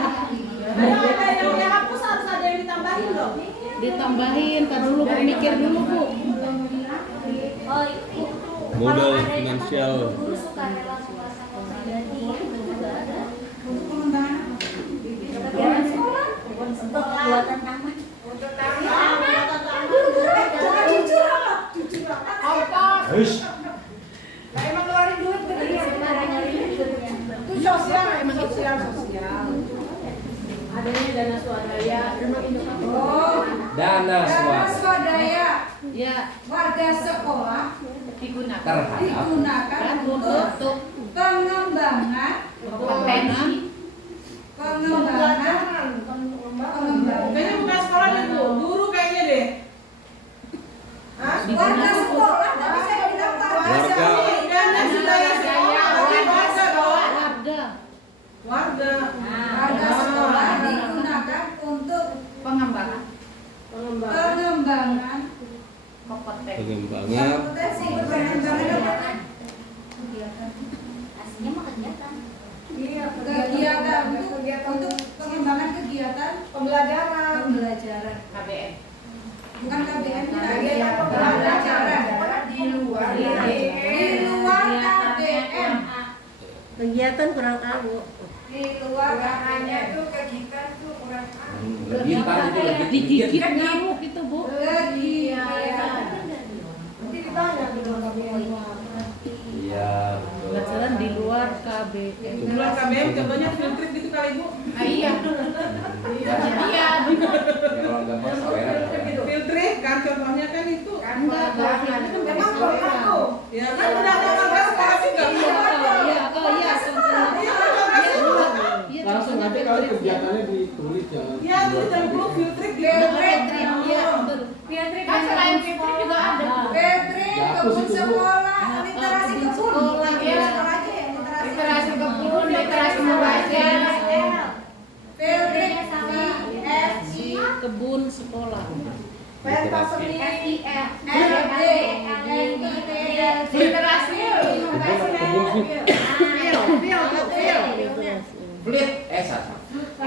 Ada yang udah hapus harus ada yang ditambahin dong. Ditambahin, tar dulu berpikir dulu Bu. Modal finansial. Guru sukarela swasta pribadi itu juga ada. Kegiatan sekolah, Untuk buatan taman. jangan jujur apa? Jujur apa? Hush. Nah, emang ngeluarin duit bener ya? Itu sosial, emang sosial. Adanya dana swadaya. Oh, Dana dana swasta swadaya Ya, warga sekolah Digunakan. terhadap digunakan untuk pengembangan Kompetensi. pengembangan Kayaknya bukan sekolah deh Bu, guru kayaknya deh. warga sekolah. Tapi saya bilang Warga. Dana swadaya sekolah, berarti warga dong. warga. Warga. warga sekolah digunakan untuk Pengembangan. pengembangan Kompetensi. pengembangan potensi pengembangan Aslinya mah kegiatan. kegiatan untuk pengembangan kegiatan Pembelajaran. KBM. bukan KBM Kegiatan pembelajaran di luar. di luar KBM Kegiatan kurang tahu. di luar Hanya KBM itu kegiatan tuh kurang. lebih ntar itu lebih Digigit nyamuk itu Bu. kegiatan Iya, betul. Pelajaran di luar KBM. Di luar KBM contohnya field trip gitu kali Bu. Iya. Ya, Iya. kalau gampang saweran. Field trip kan contohnya kan itu. Enggak, itu Memang pernah tuh. Ya kan udah ada sekolah juga. Iya, oh iya, Langsung nanti kalau kegiatannya ditulis jangan. Iya, tulis dan dulu field trip di Iya, betul. Kan selain field trip juga ada. Petri, kebun sekolah, literasi kebun. Iya. Sekolah aja ya, Literasi kebun, literasi membaca. Petri, VFC, Kebun sekolah. Pentas seni. LD, Literasi. Fleet, satu.